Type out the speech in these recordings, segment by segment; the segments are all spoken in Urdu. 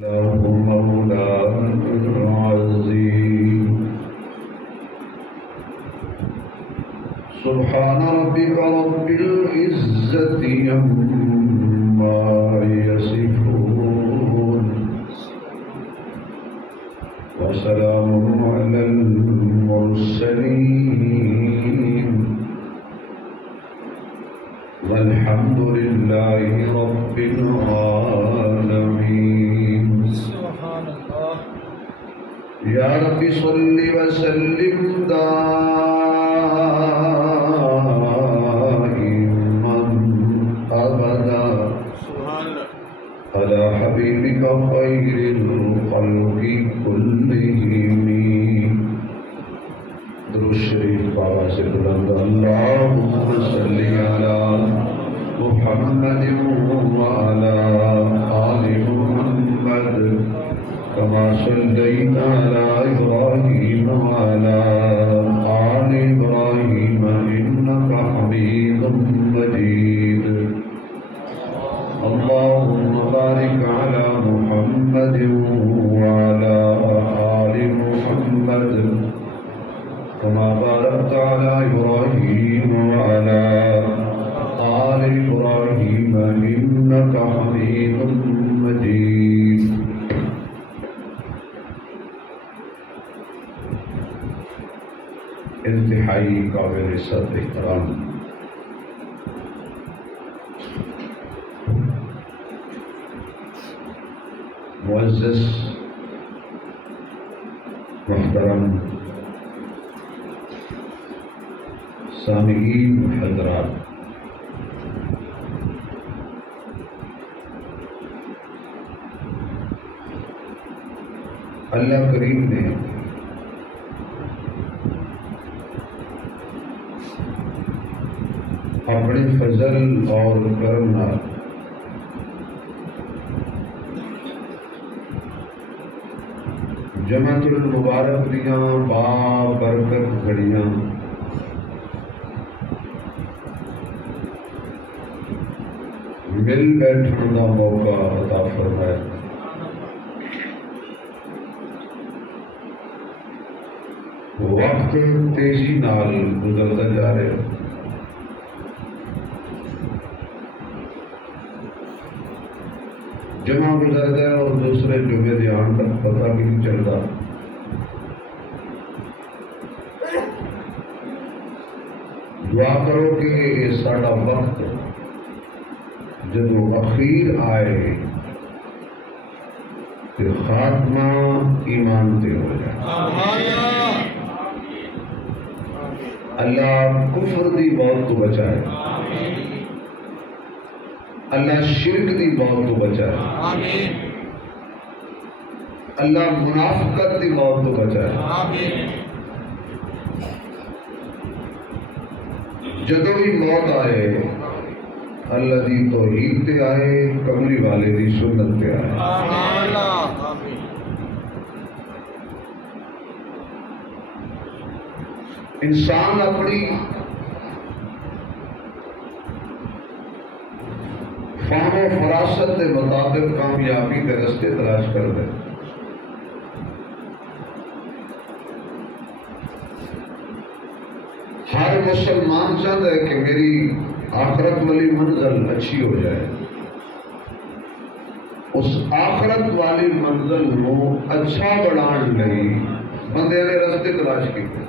له مولانا العظيم سبحان ربك رب العزة عما يصفون وسلام على المرسلين والحمد لله رب العالمين سبحان اللہ يا رب صل وسلم دائما أبدا سبحان اللہ على حبيبك خير الخلق كلهم درود شریف بابا سے بلند اللهم صل على محمد وعلى آل محمد كما صليت على إبراهيم وعلى آل إبراهيم إنك حميد مجيد اللهم بارك على محمد وعلى آل محمد كما باركت على إبراهيم وعلى آل إبراهيم إنك حميد مجيد انتہائی قابل عزت احترام معزز محترم سامعین حضرات، اللہ کریم نے اپنے فضل اور کرم نال جمعۃ المبارک دیاں بابرکت گھڑیاں مل بیٹھنے کا موقع عطا فرمایا۔ وقت تیزی نال گزرتا جا رہا ہے، جمعہ گزرتا ہے اور دوسرے جمعے دھیان تک پتہ بھی نہیں چلتا۔ دعا کرو کہ یہ سارا وقت جب اخیر آئے تو خاتمہ ایمان تے ہو جائے۔ اللہ کفر دی موت تو بچائے، اللہ شرک دی موت تو بچائے، اللہ منافقت دی موت تو بچائے۔ جدو بھی موت آئے اللہ دی توحید تے آئے، کملی والے دی سنت تے آئے۔ انسان اپنی فہم و فراست کے مطابق کامیابی کے رستے تلاش کر دے۔ ہر مسلمان چاہتا ہے کہ میری آخرت والی منزل اچھی ہو جائے، اس آخرت والی منزل کو اچھا بنان لئی بندے نے رستے تلاش کیتے،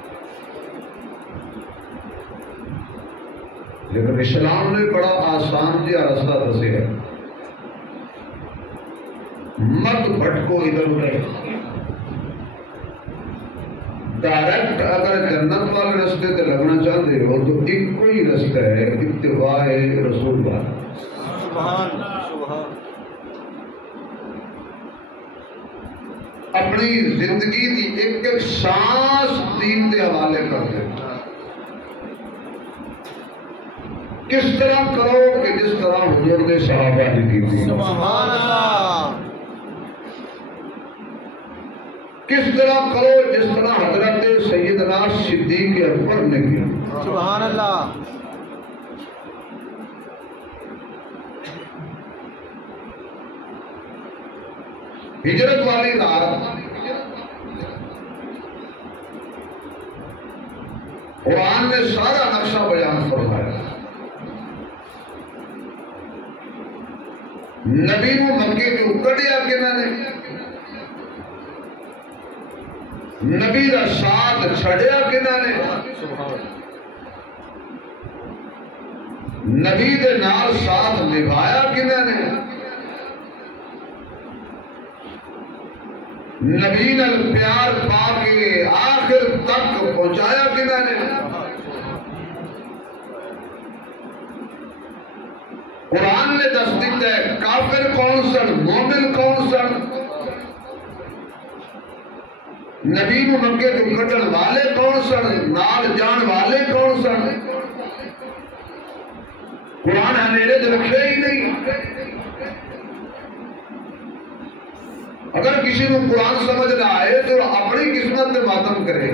لیکن اسلام نے بڑا آسان جہا رستہ دسے ہے۔ مت بھٹکو ادھر ادھر، ڈائریکٹ اگر جنت والے رستے تے لگنا چاہتے ہو تو ایک کوئی رستہ ہے، اتباع رسول والا۔ اپنی زندگی کی ایک ایک سانس دین کے حوالے کر دے۔ کس طرح کرو کہ جس طرح حضور نے صحابہ نے کی تھی، کس طرح کرو جس طرح حضرت سیدنا صدیق اکبر نے کیا۔ سبحان اللہ۔ ہجرت والی رات قرآن نے سارا نقشہ بیان فرمایا. نبی نو مکے جو کڈیا کنہاں نے، نبی دا ساتھ چھڑیا کنہاں نے، نبی دے نال ساتھ نبھایا کنہاں نے، نبی نال پیار پا کے آخر تک پہنچایا کنہاں نے. قرآن نے دس دیتا ہے کافر کون سن، مومن کون سن، نبی نو مکے تو کٹن والے کون سن، نال جان والے کون سن. قرآن ہنیرے دے رکھے ہی نہیں. اگر کسی کو قرآن سمجھ نہ آئے تو اپنی قسمت پہ ماتم کرے.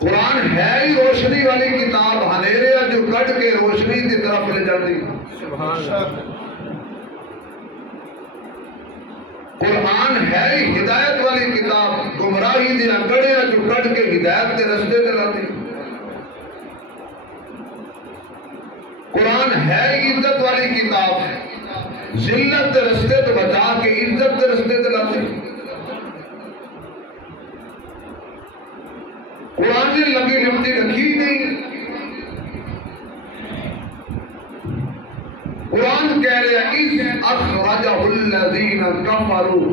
قرآن ہے ہی روشنی والی کتاب، ہنیرے جو کٹ کے روشنی کی طرف لے جاتی. قرآن ہے ہی ہدایت والی کتاب، گمراہی دیا کڑیاں جو کٹ کے ہدایت کے رستے دلاتی. قرآن ہے ہی عزت والی کتاب، ذلت کے رستے تو بچا کے عزت کے رستے دلاتی. قرآن نے لگی لمٹی رکھی نہیں. قرآن کہہ رہے ہیں اِذْ أَخْرَجَهُ الَّذِينَ كَفَرُوا.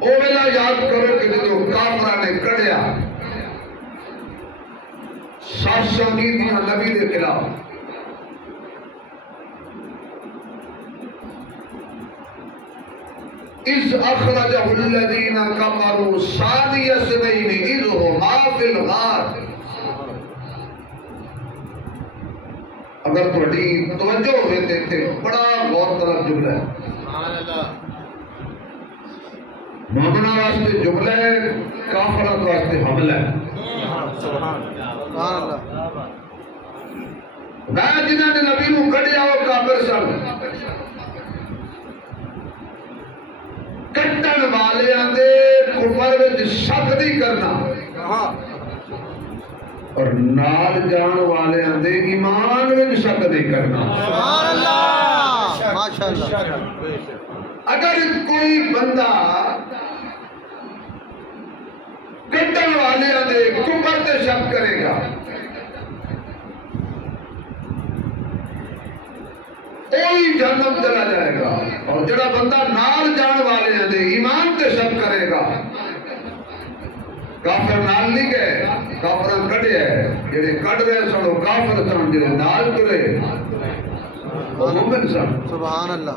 او ویلا یاد کرو کہ جو کافرہ نے کڑیا سازشاں کی دیا نبی دے خلاف. اِذْ أَخْرَجَهُ الَّذِينَ كَفَرُوا ثَانِيَ اثْنَيْنِ إِذْ هُمَا فِي الْغَارِ. اگر تھوڑی توجہ ہوئے دیکھتے بڑا غور طلب جملہ ہے. مومنہ واسطے جملہ ہے، کافرات واسطے حملہ ہے. میں جنہاں نے نبی نو کڈیا وہ کافر سن. کٹن والیاں دے کفر وچ شک نہیں کرنا اور نال جان والیاں دے ایمان وچ شک نہیں کرنا. سبحان اللہ، ماشاءاللہ. اگر کوئی بندہ کٹن والیاں دے کفر تے شک کرے گا، کوئی جہنم چلا جائے گا. اور جڑا بندہ نال جان والے دے ایمان تے شک کرے گا، کافر نال نہیں گئے، کافر کڈے ہے. جڑے کڈ رہے سن وہ کافر سن، جڑے نال ترے وہ مومن سن. سبحان اللہ.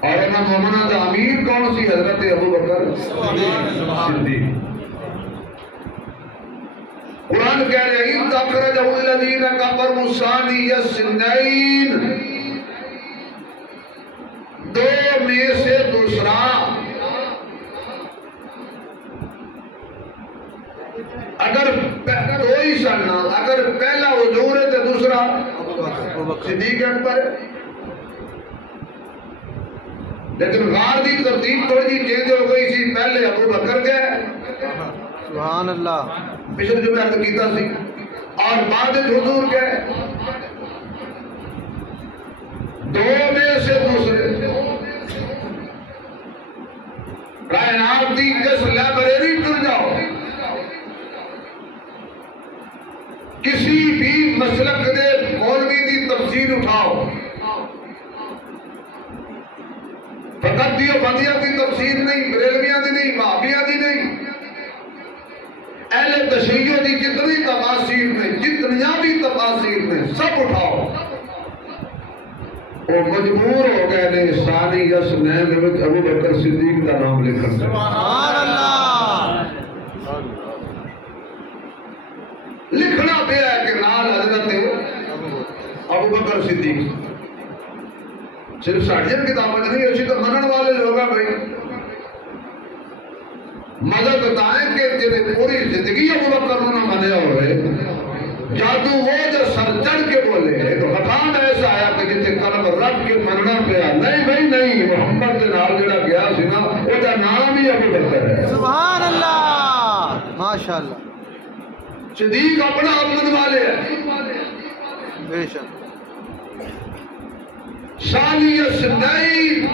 اور انہاں مومناں دا امیر کون سی؟ حضرت ابوبکر صدیق. قرآن کہہ رہے ہیں اِذْ أَخْرَجَهُ الَّذِينَ كَفَرُوا ثَانِيَ اثْنَيْنِ. دو میں سے دوسرا. اگر دو ہی سن، اگر پہلا حضور ہے تو دوسرا صدیق اکبر ہے. لیکن غار دی ترتیب تھوڑی جی چینج ہو گئی سی. پہلے ابوبکر گئے، سبحان اللہ. پچھلے جو میں کیتا سی، اور بعد حضور گئے. دو میں سے دوسرے. کائنات دی جس لائبریری ٹر جاؤ، کسی بھی مسلک دے مولوی دی تفسیر اٹھاؤ، فقط دیوبندیاں کی تفسیر نہیں، بریلویاں دی نہیں، وہابیاں دی نہیں، اہل تشیع دی جتنی تفاسیر میں، جتنیاں بھی تفاسیر میں سب اٹھاؤ، وہ مجبور ہو گئے نے ثانی اثنین وچ ابوبکر صدیق کا نام لکھن. سبحان اللہ. لکھنا پیا ہے کہ نال حضرت ابوبکر صدیق. صرف ساڑھیاں کتابیں نہیں، اسی تو منن والے لوگ ہیں بھائی. مدد بتائیں کہ جنہیں پوری زندگی ابوبکر انہوں نے منیا ہوئے جادو وہ جو سر چڑھ کے بولے ایک مقام ایسا آیا کہ جتے قلب رب کے مننا پیا نہیں بھائی نہیں محمد کے نال جڑا گیا سی نا وہ دا نام ہی ابو بکر ہے سبحان اللہ ماشاءاللہ صدیق اپنا آپ والے ہیں بے شک ثانی السنین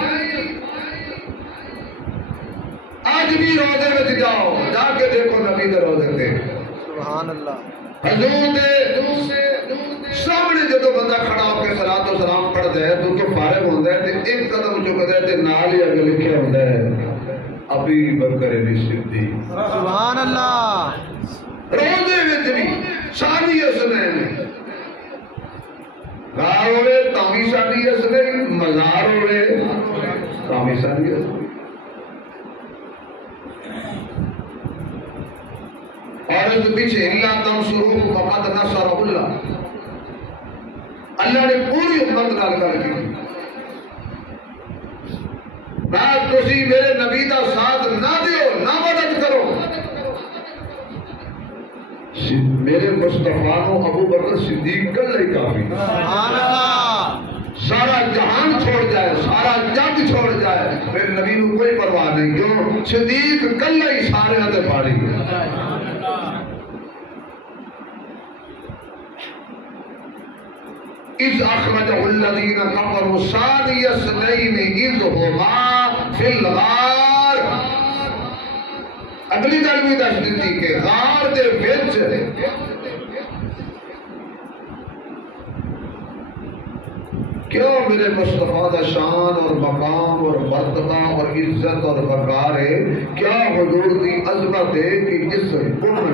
آج بھی روزے میں جاؤ جا کے دیکھو نبی دے روزے تھے سبحان اللہ حضور دے سامنے جدو بندہ کھڑا ہو کے صلاۃ و سلام پڑھ دے تو فارغ ہوندا ہے تے ایک قدم چکدا ہے تے نال ہی اگے لکھیا ہوندا ہے ابی بکر صدیق سبحان اللہ روزے وچ بھی ثانی السنین گار ہوئے تامی ثانی السنین مزار ہوئے تامی ثانی السنین اور اس پیچھے اللہ تنصروا فقد نصرہ اللہ اللہ نے پوری امت نال گل کی بات تسی میرے نبی دا ساتھ نہ دیو نہ مدد کرو میرے مصطفیٰ کو ابو بکر صدیق کل ہی کافی سبحان اللہ سارا جہان چھوڑ جائے سارا جگ چھوڑ جائے میرے نبی کو کوئی پرواہ نہیں کیوں صدیق کل ہی سارے ہاتھ پاری اذ اخرجہ الذین کفروا ثانی اثنین اذ ہما فی الغار اگلی گل بھی دس دیتی کہ غار دے وچ کیوں میرے مصطفیٰ دا شان اور مقام اور مرتبہ اور عزت اور وقار ہے کیا حضور دی عظمت ہے کہ جس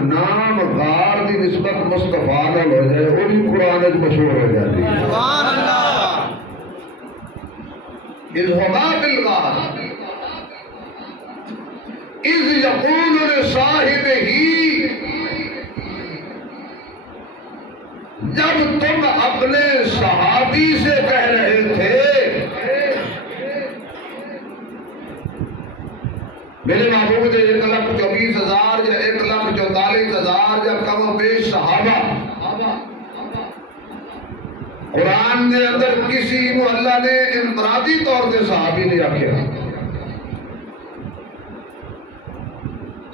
نام غار دی نسبت مصطفیٰ نال ہو جائے وہ بھی قرآن وچ مشہور ہو جاتی ہے سبحان اللہ اذ ہما بالغار اذ یقول لصاحبہ جب تم اپنے صحابی سے کہہ رہے تھے میرے محبوب تھے 1,24,000 یا 1,44,000 یا کم و بیش صحابہ قرآن نے اندر کسی کو اللہ نے انفرادی طور سے صحابی نہیں آکھیا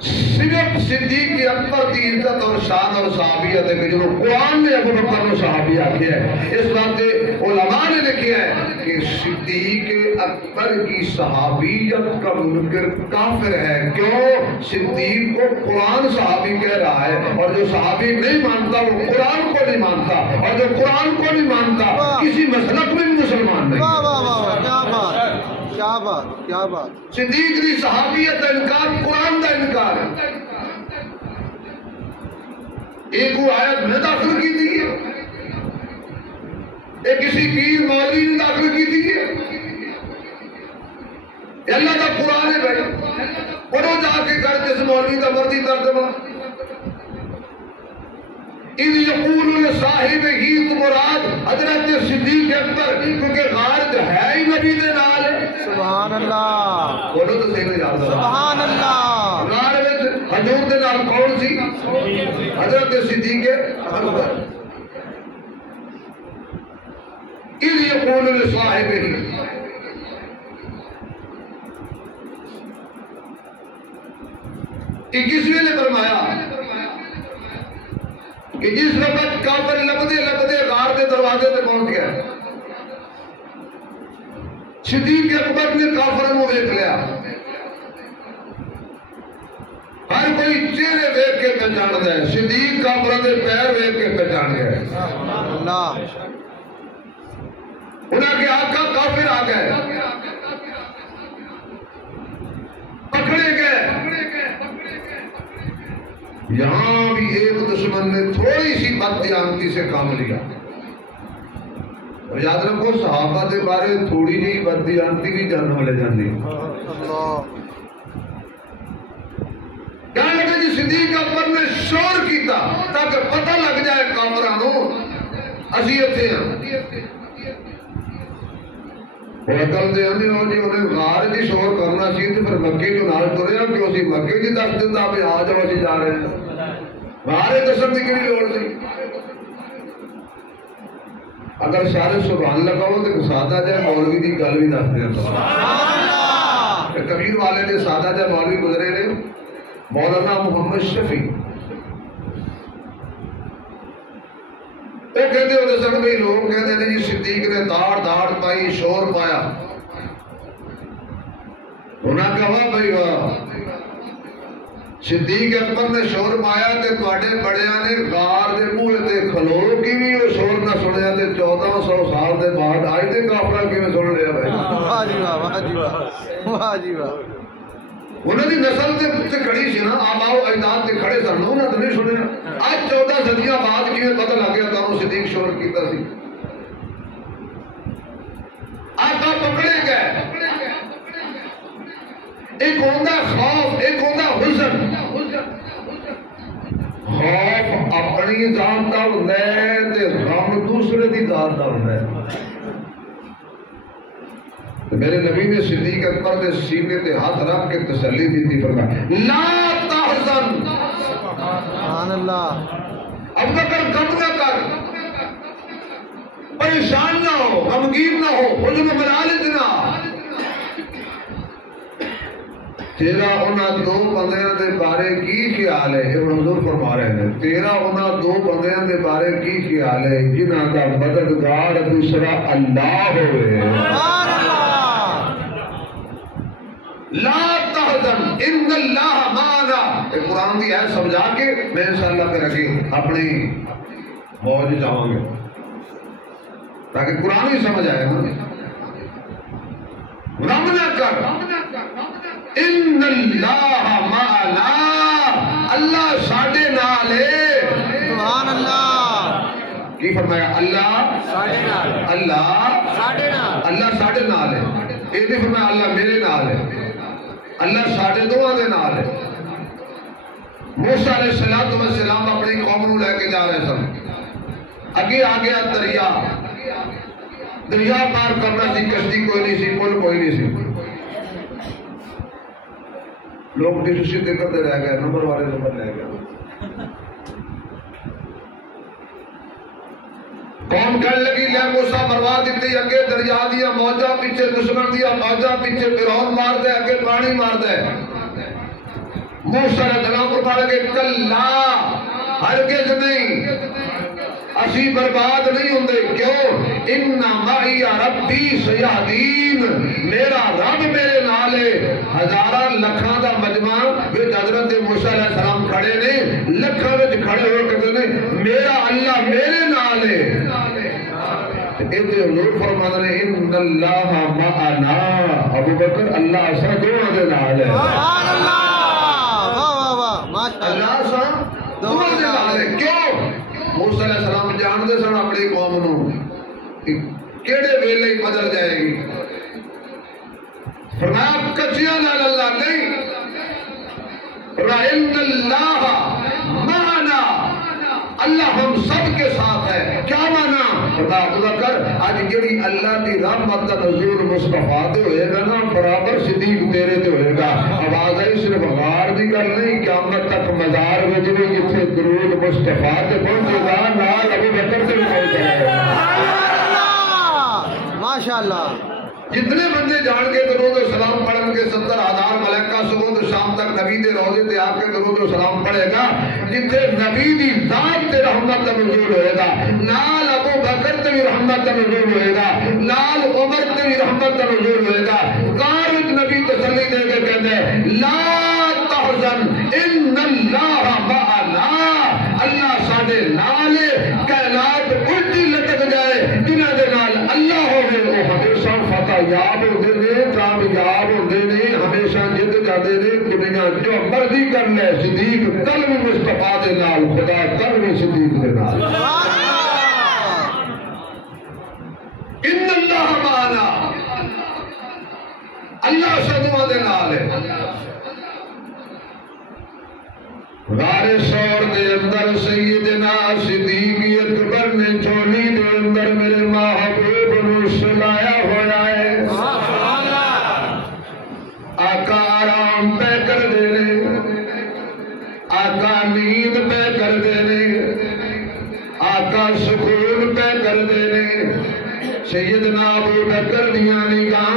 صرف صدیق اکبر کی عزت اور شان اور صحابیت ہے کہ جو قرآن نے ابو بکر کو صحابی آکھیا ہے اس بات علماء نے لکھیا ہے کہ صدیق اکبر کی صحابیت کا منکر کافر ہے کیوں صدیق کو قرآن صحابی کہہ رہا ہے اور جو صحابی نہیں مانتا وہ قرآن کو نہیں مانتا اور جو قرآن کو نہیں مانتا کسی مسلک میں بھی مسلمان نہیں واہ واہ واہ کیا بات کیا بات کیا بات صدیق کی صحابیت کا انکار قرآن کا انکار ہے ایک وہ آیت میں داخل کی تھی ایک کسی پیر مولوی نے داخل کی تھی اللہ کا قرآن ہے بھائی پڑھو جا کے کر جس مولوی کا مرضی ترجمہ اذ یقول لصاحبہ تو مراد حضرت صدیق اکبر کیونکہ غار ہے ہی نبی دے نال سبحان اللہ بولو تو صحیح نہیں جانتا سبحان اللہ غار وچ حضور دے نال کون سی حضرت صدیق اکبر اذ یقول لصاحبہ اکیسویں نے فرمایا کہ جس وقت کافر لبدے غار کے دروازے پہ پہنچ گیا صدیق اکبر نے کافروں کو دیکھ لیا ہر کوئی چہرے دیکھ کے پہچان گیا صدیق کافروں کے پیر دیکھ کے پہچان گیا اللہ انہاں کے آقا کافر آ گئے پکڑے گئے یہاں بھی ایک دشمن نے تھوڑی سی بددیانتی سے کام لیا اور یاد رکھو صحابہ کے بارے تھوڑی جی بددیانتی بھی جاننے والے جاندی کہنے لگے جی صدیق اکبر نے شور کیتا تاکہ پتہ لگ جائے کافرانوں اسی اتھے ہیں اکل دے ہمیں ہو جی انہیں غار جی شور کرنا سی تو پھر مکے جو نال تریا کہ اسی مکے جی دس دن دا بھی آ جاؤ اسی جا رہے ہیں غار دسن دی کیڑی لوڑ سی اگر سارے سبحان اللہ کہو تو سادہ جائے مولوی دی گل بھی دس دیا کبیر والے دے سادہ جائے مولوی گزرے نے مولانا محمد شفیع وہ کہتے ہوتے سن بھی لوگ کہتے ہیں جی صدیق نے داڑ پائی شور پایا انہاں کہا بھائی واہ صدیق اکبر نے شور پایا تے تواڈے بڑیاں نے غار دے منہ تے کھلو کی بھی وہ شور نہ سنیا تے 1400 سال دے بعد آج دے کافرہ کیویں سن لیا بھائی واہ جی واہ واہ جی واہ واہ جی واہ انہاں دی نسل تے کھڑی سی نا آباؤ اجداد تے کھڑے سن انہاں تے نہیں سنیا اج 14 صدیاں بعد کیویں پتہ لگ گیا تانوں صدیق شور کیتا سی آقا پکڑے گئے ایک ہوندہ خوف ایک ہوندہ حزن خوف اپنی ذات دا ہوندا ہے تے غم دوسرے دی ذات دا ہوندا ہے میرے نبی نے صدیق اکبر کے سینے تے ہاتھ رکھ کے تسلی دی تھی فرمایا لا تحزن سبحان اللہ اب بکر غم نہ کر پریشان نہ ہو غمگین نہ ہو حزن ملالج نہ تیرا انہاں دو بندیاں دے بارے کی خیال ہے ابن حضور فرما رہے ہیں تیرا انہاں دو بندیاں دے بارے کی خیال ہے جنہاں کا مددگار دوسرا اللہ ہوئے سبحان اللہ لا تحزن ان اللہ معنا یہ قرآن دی ہے سمجھا کے میں انشاءاللہ پھر اگے اپنی موج جاؤں گے تاکہ قرآن بھی سمجھ آئے نا غم نہ کر ان اللہ معنا اللہ ساڈے نال ہے سبحان اللہ کی فرمایا اللہ ساڈے نال اللہ ساڈے نال اللہ ساڈے نال ہے یہ نہیں فرمایا اللہ میرے نال ہے اللہ ساڈے دوواں دے نال ہے موسیٰ علیہ السلام اپنی قوم نو لے کے جا رہے سن اگے آ گیا دریا پار کرنا سی کشتی کوئی نہیں سی پل کوئی نہیں سی لوگ ڈسوشی دے کرتے رہ گئے نمبر والے نمبر لے گئے قوم کہنے لگی لے موسیٰ مروا دیتے اگے دریا دیا موجہ پیچھے دشمن دیا موجہ پیچھے فرعون مار دے اگے پانی مار دے موسیٰ علیہ السلام پر پڑھ کے کلا ہرگز نہیں اسی برباد نہیں ہوندے کیوں انّا معی ربی سیہدین میرا رب میرے نالے ہزارہ لکھاں دا مجمع وچ حضرت موسیٰ علیہ السلام کھڑے نے لکھاں وچ کھڑے ہو کہتے نے میرا اللہ میرے نالے ابن حضور فرماتے ہیں ان اللہ معنا ابو بکر اللہ اسا دوواں دے نال ہے سبحان اللہ واہ واہ واہ ماشاءاللہ اللہ اسا دوواں دے نال ہے کیوں موسیٰ علیہ السلام جان دے سن اپنی قوم نو کیڑے ویلے بدل جائے گی فرمایا کچیاں نال اللہ نہیں ان اللہ معنا اللہ ہم سب کے ساتھ ہے کیا مانا خدا کر آج جڑی اللہ دی رحمت دا نزول مصطفیٰ تے ہوئے گا نا برابر صدیق تیرے تے ہوئے گا آواز آئی صرف غار دی گل نہیں قیامت تک مزار وچ بھی جتھے درود مصطفیٰ تے پہنچے گا نال ابو بکر تے بھی پہنچے گا ماشاءاللہ جتنے بندے جان کے درود و سلام پڑھن کے 70,000 ملائکہ صبح تو شام تک نبی دے روضے تے آ کے درود و سلام پڑھے گا جتنے نبی دی ذات تے رحمت کا نزول ہوئے گا نال ابو بکر تے بھی رحمت کا نزول ہوئے گا نال عمر تے بھی رحمت کا نزول ہوئے گا کار وچ نبی تسلی دے کے کہتے ہیں لا تحزن ان اللہ معنا اللہ ساڈے نال کائنات الٹی لٹک جائے جنہاں دے نال اللہ ہوے او ہمیشہ یاب ہوتے نے کامیاب ہوتے نے ہمیشہ جت جاتے نے دنیا جو مرضی کر لے صدیق کل بھی مصطفیٰ دے نال خدا کل بھی صدیق دے نال ان اللہ معنا اللہ شدوہ دے نال ہے غار سور دے اندر سیدنا صدیق اکبر نے چولی دے اندر میرے محبوب نو سلایا ہوا ہے آقا آرام پہ کر دینے آقا نیند پہ کر دینے آقا سکون پہ کر دینے سیدنا ابو بکر دیاں نگاہ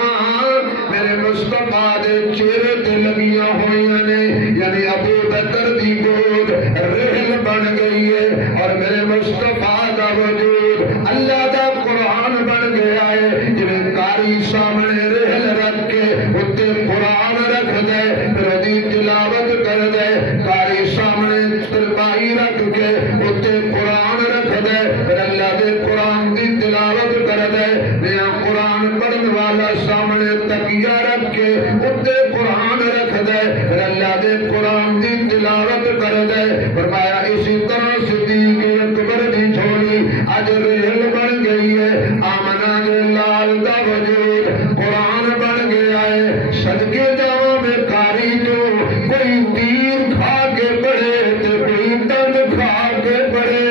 میرے مصطفیٰ دے چہرے تے لگیاں ہوئیاں نے، یعنی ابو بکر دی گود رحل بن گئی ہے اور میرے مصطفیٰ دا وجود اللہ دا قرآن بن گیا ہے۔ جنہیں کاری سامنے رحل رکھ کے اتے قرآن رکھ دے، پھر ادھی تلاوت کر دے، کاری سامنے ترپائی رکھ کے اتے قرآن رکھ دے، پھر اللہ دے قرآن دی تلاوت کر دے، نیا قرآن پڑھن والا سامنے تکیہ رکھ کے اتے قرآن رکھ دے، پھر اللہ دے قرآن دی تلاوت کر دے۔ فرمایا اسی طرح صدیق اکبر دی جھولی اج ریل بن گئی ہے، آمنہ دے لال دا وجود قرآن بن گیا ہے۔ صدقے جاؤں میں کاری جو کوئی تیر کھا کے پڑھے تو کوئی دند کھا کے پڑھے،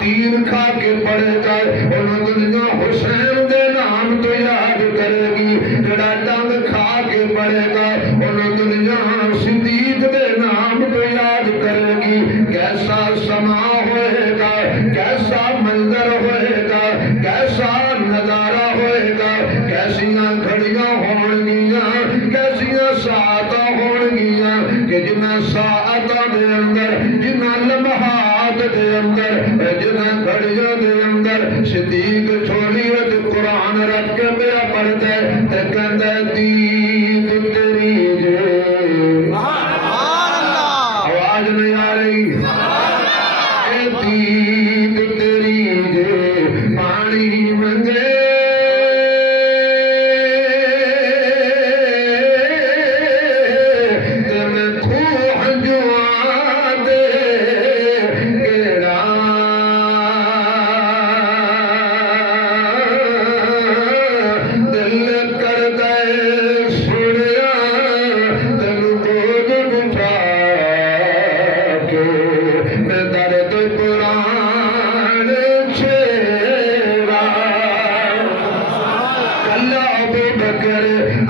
تیر کھا کے پڑھے جائے انہوں دنیا حسین دے نام تو یاد کرے گی، جڑا دند کھا کے پڑھے گا انہوں دنیا صدیق دے نام تو یاد کرے گی۔ کیسا سما ہوئے گا، کیسا منظر ہوئے گا، کیسا نظارہ ہوئے گا، کیسیاں گھڑیاں ہونگیاں، کیسیاں ساعتاں ہونگیاں کہ جنہ ساعتاں دے اندر، جنہ لمحات دے اندر، جنہ گھڑیاں دے اندر صدیق چھوڑی ہے تو قرآن رکھ کے میرا پڑھتا ہے تے کہندا ہے دید تیری جے، آواز نہیں آ رہی، اے دید تیری جے پانی منگے تے میں خوہ جوان دے گیڑا دل کر دے سنیا تینو گود بٹھا کے میں درد قرآن چھیڑا۔ کلا ابو بکر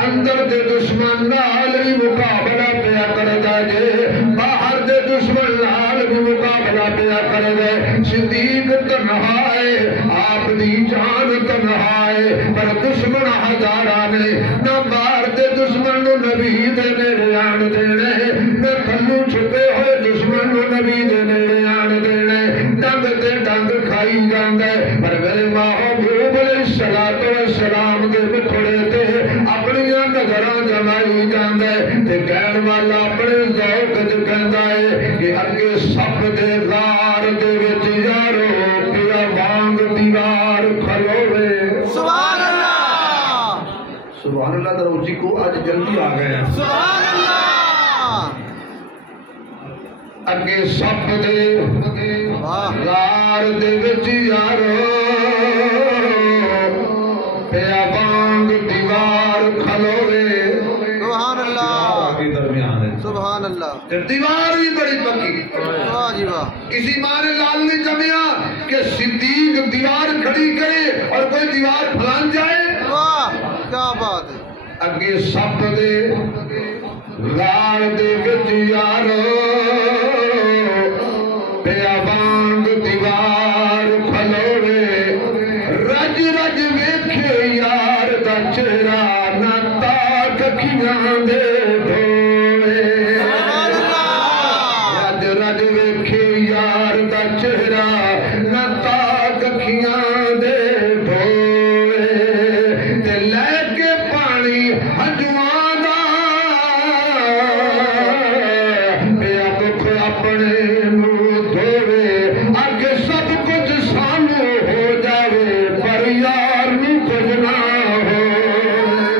اندر دے دشمن نال بھی مقابلہ پیا کردا جے، باہر دے دشمن نال بھی مقابلہ پیا کردا ہے۔ صدیق تنہا ہے، آپ دی جان تنہا ہے، پر دشمن ہزاراں نے، نہ باہر دے دشمن نو نبی دے نیڑے آن دینے، نہ تھلو چھپے ہوئے دشمن نو نبی دے نیڑے آن دینے، ڈنگ تے ڈنگ کھائی جاندے، پر میرے محبوب علیہ السلام دے بٹھڑے تے اپنیاں نظراں جمائی جاندے، تے کہن والا اپنے ذوق تے کہندا ہے کہ اگے سب دے غار دے وچ یارو پیا وانگ دیوار کھلوے۔ سبحان اللہ، سبحان اللہ دروجی کو آج جلدی آ گئے ہیں۔ سبحان اللہ، اگے سب دے غار دے وچ یارو پیا وانگ دیوار کھلوے۔ سبحان اللہ، کے درمیان ہے سبحان اللہ، دیوار بھی بڑی پکی، واہ جی واہ، کسی ماں نے لال نہیں جمیا کہ صدیق دیوار کھڑی کرے اور کوئی دیوار پھلان جائے۔ واہ کیا بات ہے، اگے سب دے غار دے وچ یارو پیا وانگ دیوار کھلوے، رج رج ویکھے یار دا چہرہ نہ تاک اکھیاں دے دھوے۔ سبحان اللہ، رج رج ویکھے یار دا چہرہ نہ تاک اکھیاں دے دھوے، تے لے کے پانی ہنجواں دا پیا دکھ اپنے نو دھوے۔ اگے سب کچھ سانو ہو جاوے پر یار نو کچھ نہ ہو۔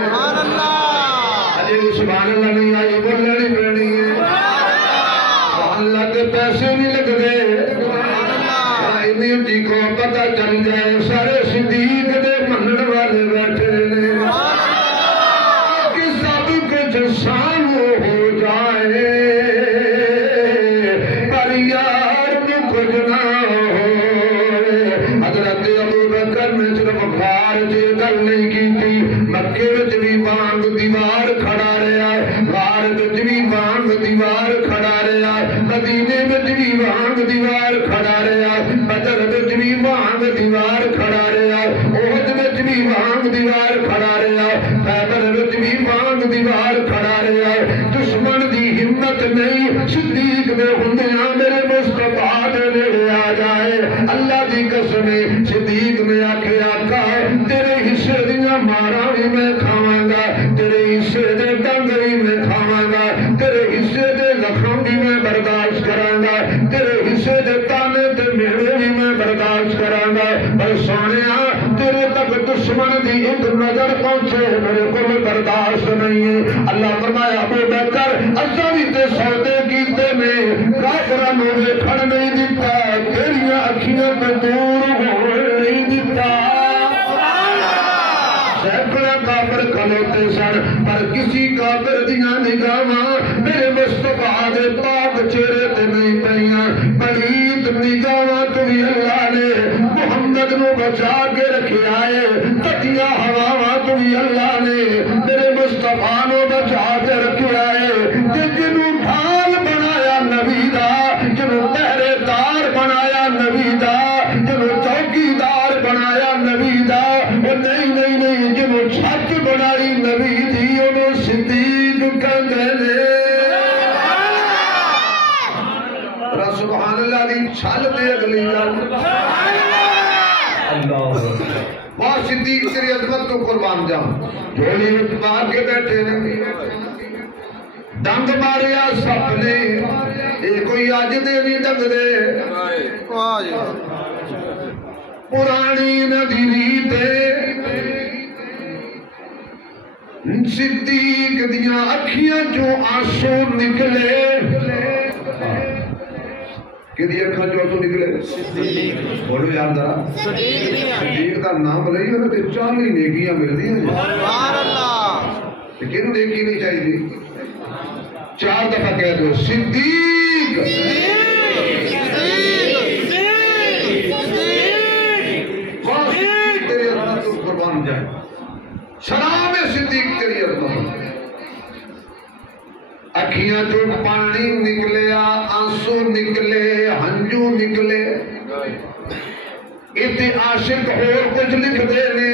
سبحان اللہ، اجے سبحان اللہ نہیں آئی بولنی پینی ہے، اللہ کے پیسے نہیں لگ دے، انی اٹھی کو پتہ چل جائے سارے صدیق دے منن والے بیٹھے نے، کہ سب کچھ سانو ہو جائے پر یار نو کچھ نہ ہو۔ حضرت ابو بکر نے صرف غار سے گل نہیں کی تھی، مکے وچ بھی وانگ دیوار کھڑا رہا ہے، غار وچ بھی وانگ دیوار کھڑا رہا ہے، مدینے وچ بھی وانگ دیوار کھڑا رہا ہے، بدر وچ بھی وانگ دیوار کھڑا رہا احد وچ بھی وانگ دیوار کھڑا رہا خیبر وچ بھی وانگ دیوار کھڑا رہا دشمن دی ہمت نہیں صدیق دے ہوندیاں میرے مصطفیٰ دے نیڑے آ جائے اللہ دی قسم صدیق نے آکھیا آقا تیرے حصے دیاں ماراں بھی میں کھاواں گا تیرے حصے دے ڈنگ بھی میں کھاواں گا تیرے حصے دے زخم بھی میں برداشت کراں گا تیرے حصے دے تانے تے میڑے بھی میں برداشت کراں گا پر سونیا تیرے تک دشمن دی ایک نظر پہنچے میرے کو برداشت نہیں ہے اللہ فرمایا ابو بکر اساں بھی تے سودے کیتے نے کافراں نوں ویکھن نہیں دتا تیریاں اکھیاں تے دور ہون نہیں دتا سینکڑا کافر کھلوتے سن پر کسی کافر دیاں نگاہاں میرے مصطفیٰ دے پاک چہرے تے نہیں پئیاں پلیت نگاہاں تو بھی اللہ نے محمد نو بچا کے رکھیا ہے تٹیاں ہواواں تو بھی اللہ نے میرے مصطفیٰ نو بچا کے رکھیا ہے جنوں ڈھال بنایا نبی دا جنوں پہرے دار بنایا نبی دا جنوں چوکی دار بنایا نبی دا نہیں نہیں نہیں جنوں چھت بنائی نبی دی انہوں صدیق کہندے نے سبحان اللہ دی چھل دے اگلی گل اللہ واہ صدیق تیری عظمت کو قربان جاؤں جھولی اتبار کے بیٹھے نے ڈنگ ماریا سپ نے اے کوئی آج دے نہیں ڈنگ دے پرانی ندیری تے صدیق دیاں اکھیاں جو آنسو نکلے کہ دی اکھاں جو آنسو نکلے بولو یاد ذرا صدیق کا نام لئی ہے تے 40 نیکیاں مل دی ہیں سبحان اللہ لیکن نیکی نہیں چاہیے 4 دفعہ کہہ دو صدیق تیری عظمت کو قربان جائے شراب صدیق تیری عظمت اکھیاں جو پانی نکلیا آنسو نکلے ہنجو نکلے اتے عاشق اور کچھ لکھ دے نے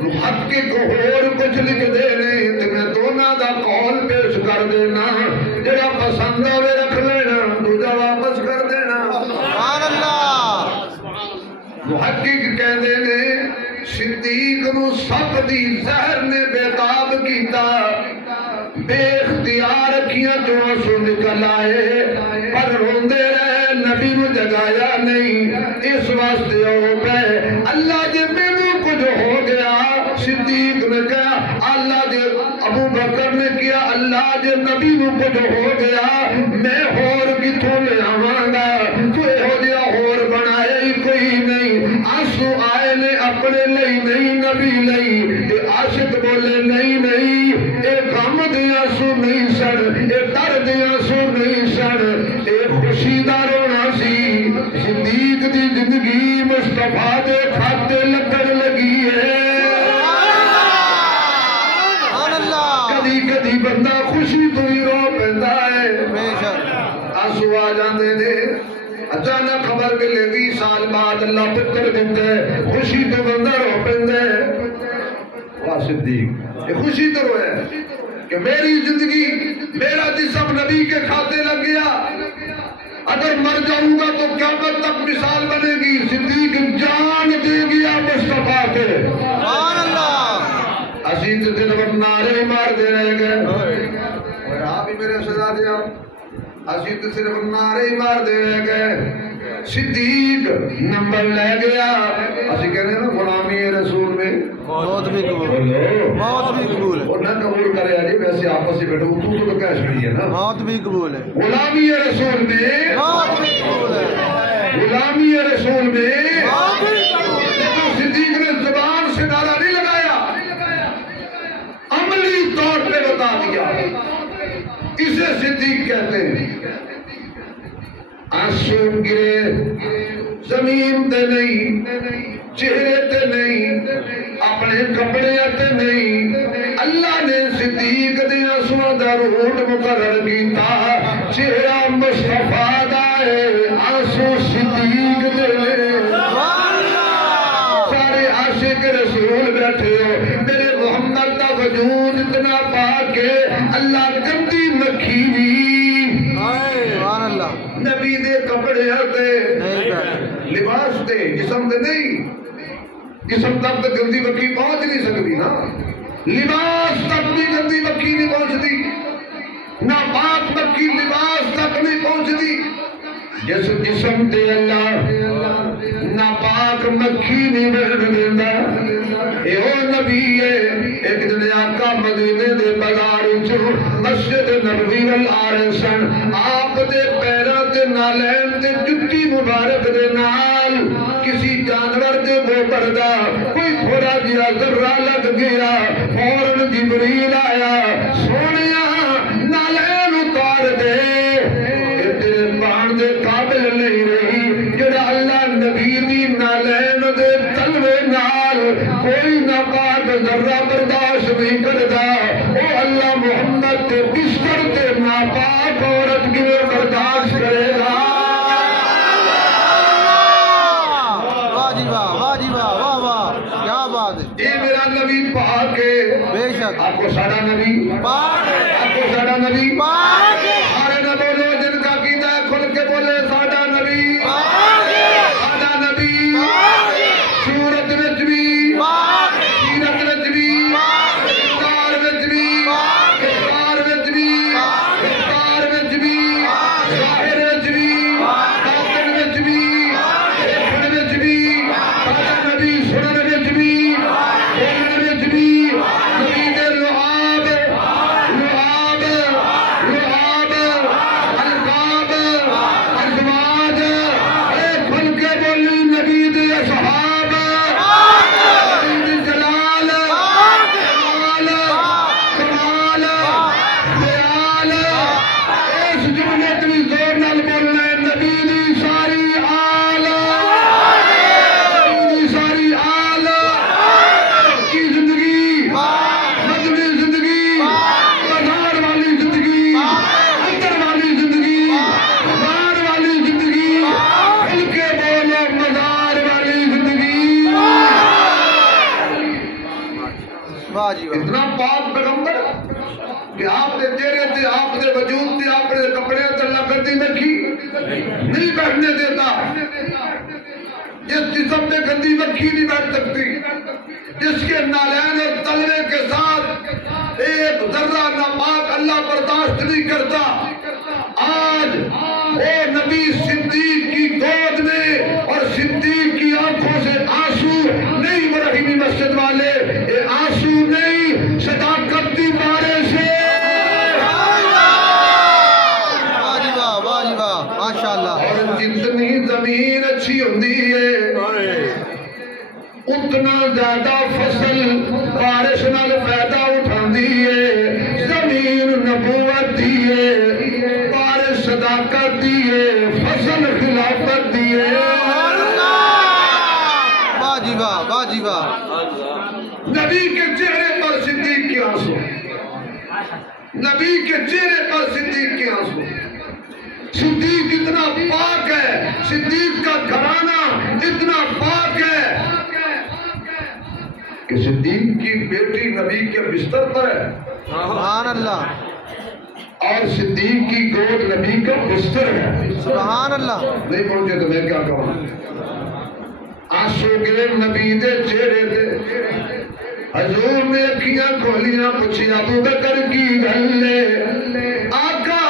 محقق اور کچھ لکھ دے نے تے میں دونوں دا قول پیش کر دینا جڑا پسند ہوے رکھ لینا دوجا واپس کر دینا سبحان اللہ محقق کہندے نے صدیق نو سب دی زہر نے بےتاب کیتا بے اختیار اکھیاں جو آنسو نکل آئے پر روندے رہے نبی نو جگایا نہیں اس واسطے ہو گئے اللہ جے مینوں کچھ ہو گیا صدیق نے کہا اللہ جے ابو بکر نے کیا اللہ جے نبی نو کچھ ہو گیا میں ہور کتھوں لے آواں گا کوئی ہو جیا ہور بنایا ہی کوئی نہیں آنسو آئے نے اپنے لئی نہیں نبی لئی اے عاشق بولے نہیں نہیں اے غم دے آنسو نہیں سن اے درد دے آنسو نہیں سن اے خوشی دا رونا سی صدیق دی زندگی مصطفیٰ دے کھاتے لگن لگی ہے کدی کدی بندہ خوشی تو ہی رو پیندا ہے آنسو آ جاندے نے اچانک خبر ملے 20 سال بعد اللہ پتر دیندے خوشی تو بندہ رو پیندے واہ صدیق یہ خوشی تو روئے کہ میری زندگی میرا جسم نبی کے کھاتے لگ گیا اگر مر جاؤں گا تو قیامت تک مثال بنے گی صدیق جان دے گیا مصطفیٰ کے سبحان اللہ عزیز دل پر نعرے مار دے رہ گئے اور آپ ہی میرے سزا دیا عزیز صرف نعرے مار دے رہ گئے صدیق نمبر لے گیا اسی کہنے نا غلامی رسول میں موت بھی قبول موت بھی قبول ہے اور نہ قبول کرے آجی ویسے آپس سے بیٹھو تو کیش کری ہے نا موت بھی قبول ہے غلامی رسول میں موت بھی قبول ہے غلامی رسول میں موت بھی قبول ہے لیکن صدیق نے زبان سے نعرہ نہیں لگایا عملی طور پہ بتا دیا اسے صدیق کہتے ہیں آنسو گرے زمین تے نہیں چہرے تے نہیں اپنے کپڑے تے نہیں اللہ نے صدیق دے آنسو دا روٹ مقرر کیتا چہرہ مصطفیٰ دا ہے آنسو صدیق دے پا کے اللہ گندی مکھی بھی سبحان اللہ نبی دے کپڑے آتے نہیں کر لباس دے جسم دے نہیں جسم تک تو گندی مکھی پہنچ نہیں سکتی نا لباس تک بھی گندی مکھی نہیں پہنچتی ناپاک مکھی لباس تک نہیں پہنچتی جس جسم تے اللہ ناپاک مکھی نہیں بڑھن دیندا اے او نبی ہے ایک دن آقا مدینے دے بازار وچوں مسجد نبوی ول آ رہے سن آپ دے پیراں تے نالین تے جُتی مبارک دے نال کسی جانور دے موپر دا کوئی تھوڑا جہا ذرہ لگ گیا فوراً جبریل آیا سونیا نالین اتار دے تیرے پان دے قابل نہیں رہی جڑا اللہ نبی دی نالین دے تلوے نال کوئی ناپاک ذرہ برداشت نہیں کردا او اللہ محمد تے بستر تے ناپاک عورت کیویں برداشت کرے گا واہ جی واہ واہ جی واہ واہ واہ کیا بات ہے یہ میرا نبی پاک ہے بے شک آپ کو سارا نبی پاک آپ کو سارا نبی پاک سارے نہ بولو جن کا قیدہ ہے کھل کے بولے ساڈا نبی ساڈا نبی صورت وچ بھی سیرت وچ بھی کردار وچ بھی کردار وچ بھی کردار وچ بھی ظاہر وچ بھی باطن وچ بھی دیکھن وچ بھی ساڈا نبی سنن وچ بھی بولن وچ بھی نبی دے لعاب لعاب لعاب القاب ازواج اے کھل کے بولی نبی دے اصحاب نبی دے جلال کمال کمال خیال اس جملے تے بھی زور نال بولنا ہے نبی دی ساری آل نبی دی ساری آل کی زندگی مدنی زندگی بازار والی زندگی اندر والی زندگی بازار والی زندگی کھل کے بولو مزار والی زندگی واہ جی واہ اتنا پاک پیغمبر کہ آپ دے چہرے تے آپ دے وجود تے آپ دے کپڑے تے اللہ گندی مکھی نہیں بیٹھنے دیتا جس جسم پہ گندی مکھی نہیں بیٹھ سکتی جس کے نالین اور تلوے کے ساتھ ایک ذرہ ناپاک اللہ برداشت نہیں کرتا آج وہ نبی صدیق کی گود میں اور صدیق کی آنکھوں سے آنسو نہیں مرحیمی مسجد والے یہ آنسو نہیں صداقت دی بارش ہے واہ جی واہ ماشاءاللہ اور جتنی زمین اچھی ہوتی ہے اتنا زیادہ فصل بارش نال فائدہ اٹھاندی ہے زمین نبوت دی ہے بارش صداقت دی ہے فصل خلافت دی ہے واہ جی واہ نبی کے چہرے پر صدیق کے آنسو نبی کے چہرے پر صدیق کے آنسو صدیق اتنا پاک ہے صدیق کا گھرانہ اتنا پاک ہے کہ صدیق کی بیٹی نبی کے بستر پر ہے سبحان اللہ اور صدیق کی گود نبی کا بستر ہے سبحان اللہ نہیں پہنچے تو میں کیا کہوں آنسو کے نبی دے چہرے دے حضور نے اکھیاں کھولیاں پوچھی ابو بکر کی گل آقا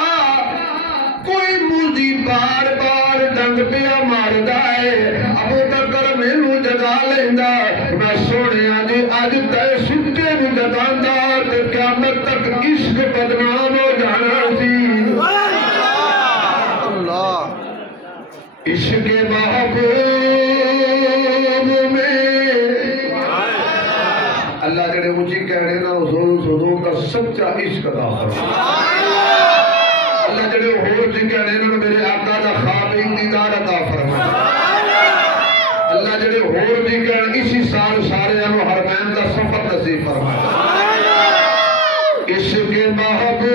کوئی موزی بار بار ڈنگ پیا ماردا ہے ابو بکر مینوں جگا لیندا میں سونیا جی اج تے ستے نوں جگاندا تے قیامت تک عشق بدنام ہو جانا سی اللہ عشق محبوب میں اللہ جڑے مجھے کہہ رہے نا حضور کا سچا عشق عطا فرما اللہ جڑے ہور جی کہہ رہے نا میرے آقا دا خواب دیدار عطا فرما اللہ جڑے ہور جی کہہ رہے اسی سال سارے انو حرمین دا سفر نصیب فرما عشق محبوب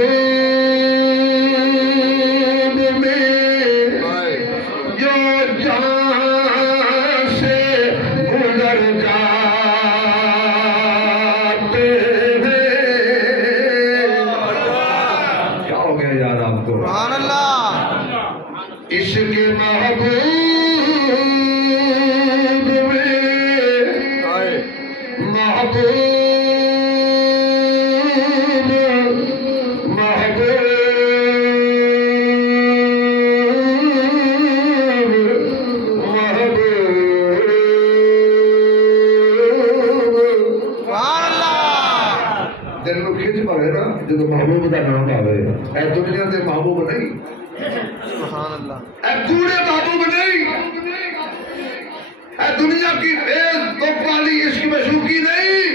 میں جو جان سے گزر جاتے ہیں ہوئے نا جب محبوب کا نام آئے اے دنیا کے محبوب نہیں سبحان اللہ اے کوڑے محبوب نہیں اے دنیا کی فیض کپ والی عشق مشوقی نہیں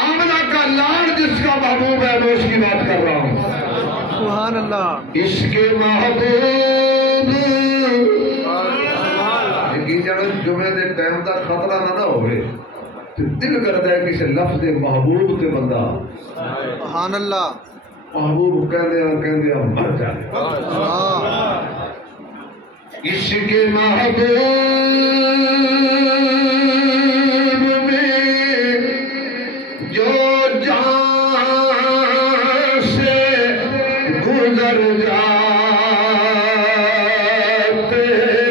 آمنہ کا لاڑ جس کا محبوب ہے میں اس کی بات کر رہا ہوں سبحان اللہ عشق محبوب یقین جانا جمعے دے ٹائم دا خطرہ نہ ہوئے دل کرتا ہے کسی لفظ محبوب کے بندہ سبحان اللہ محبوب کہندے مر جائے عشق محبوب میں جو جان سے گزر جاتے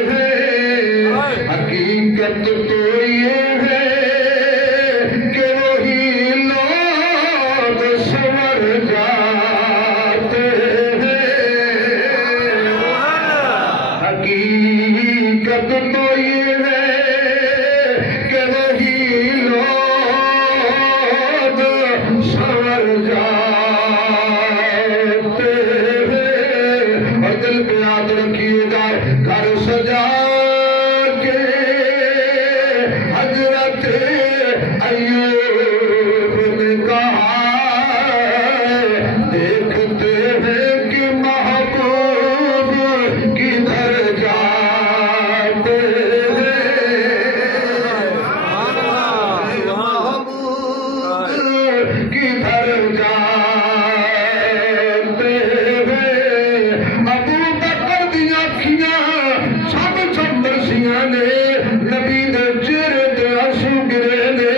ہیں حقیقت تو یہ ہے کہ وہی لوگ سنور جاتے ہیں حقیقت تو یہ ہے کہ وہی لوگ سنور جاتے ہیں اور دل پہ یاد رکھیے گا گھر سجا کے حضرت ایوب نے کہا دیکھتے ہیں کہ محبوب کدھر جاتے ہیں محبوب کدھر جاتے ہیں ابو بکر دی آنکھیاں چھم چھم برسیاں نے نبی دے چہرے تے آنسو گرے نے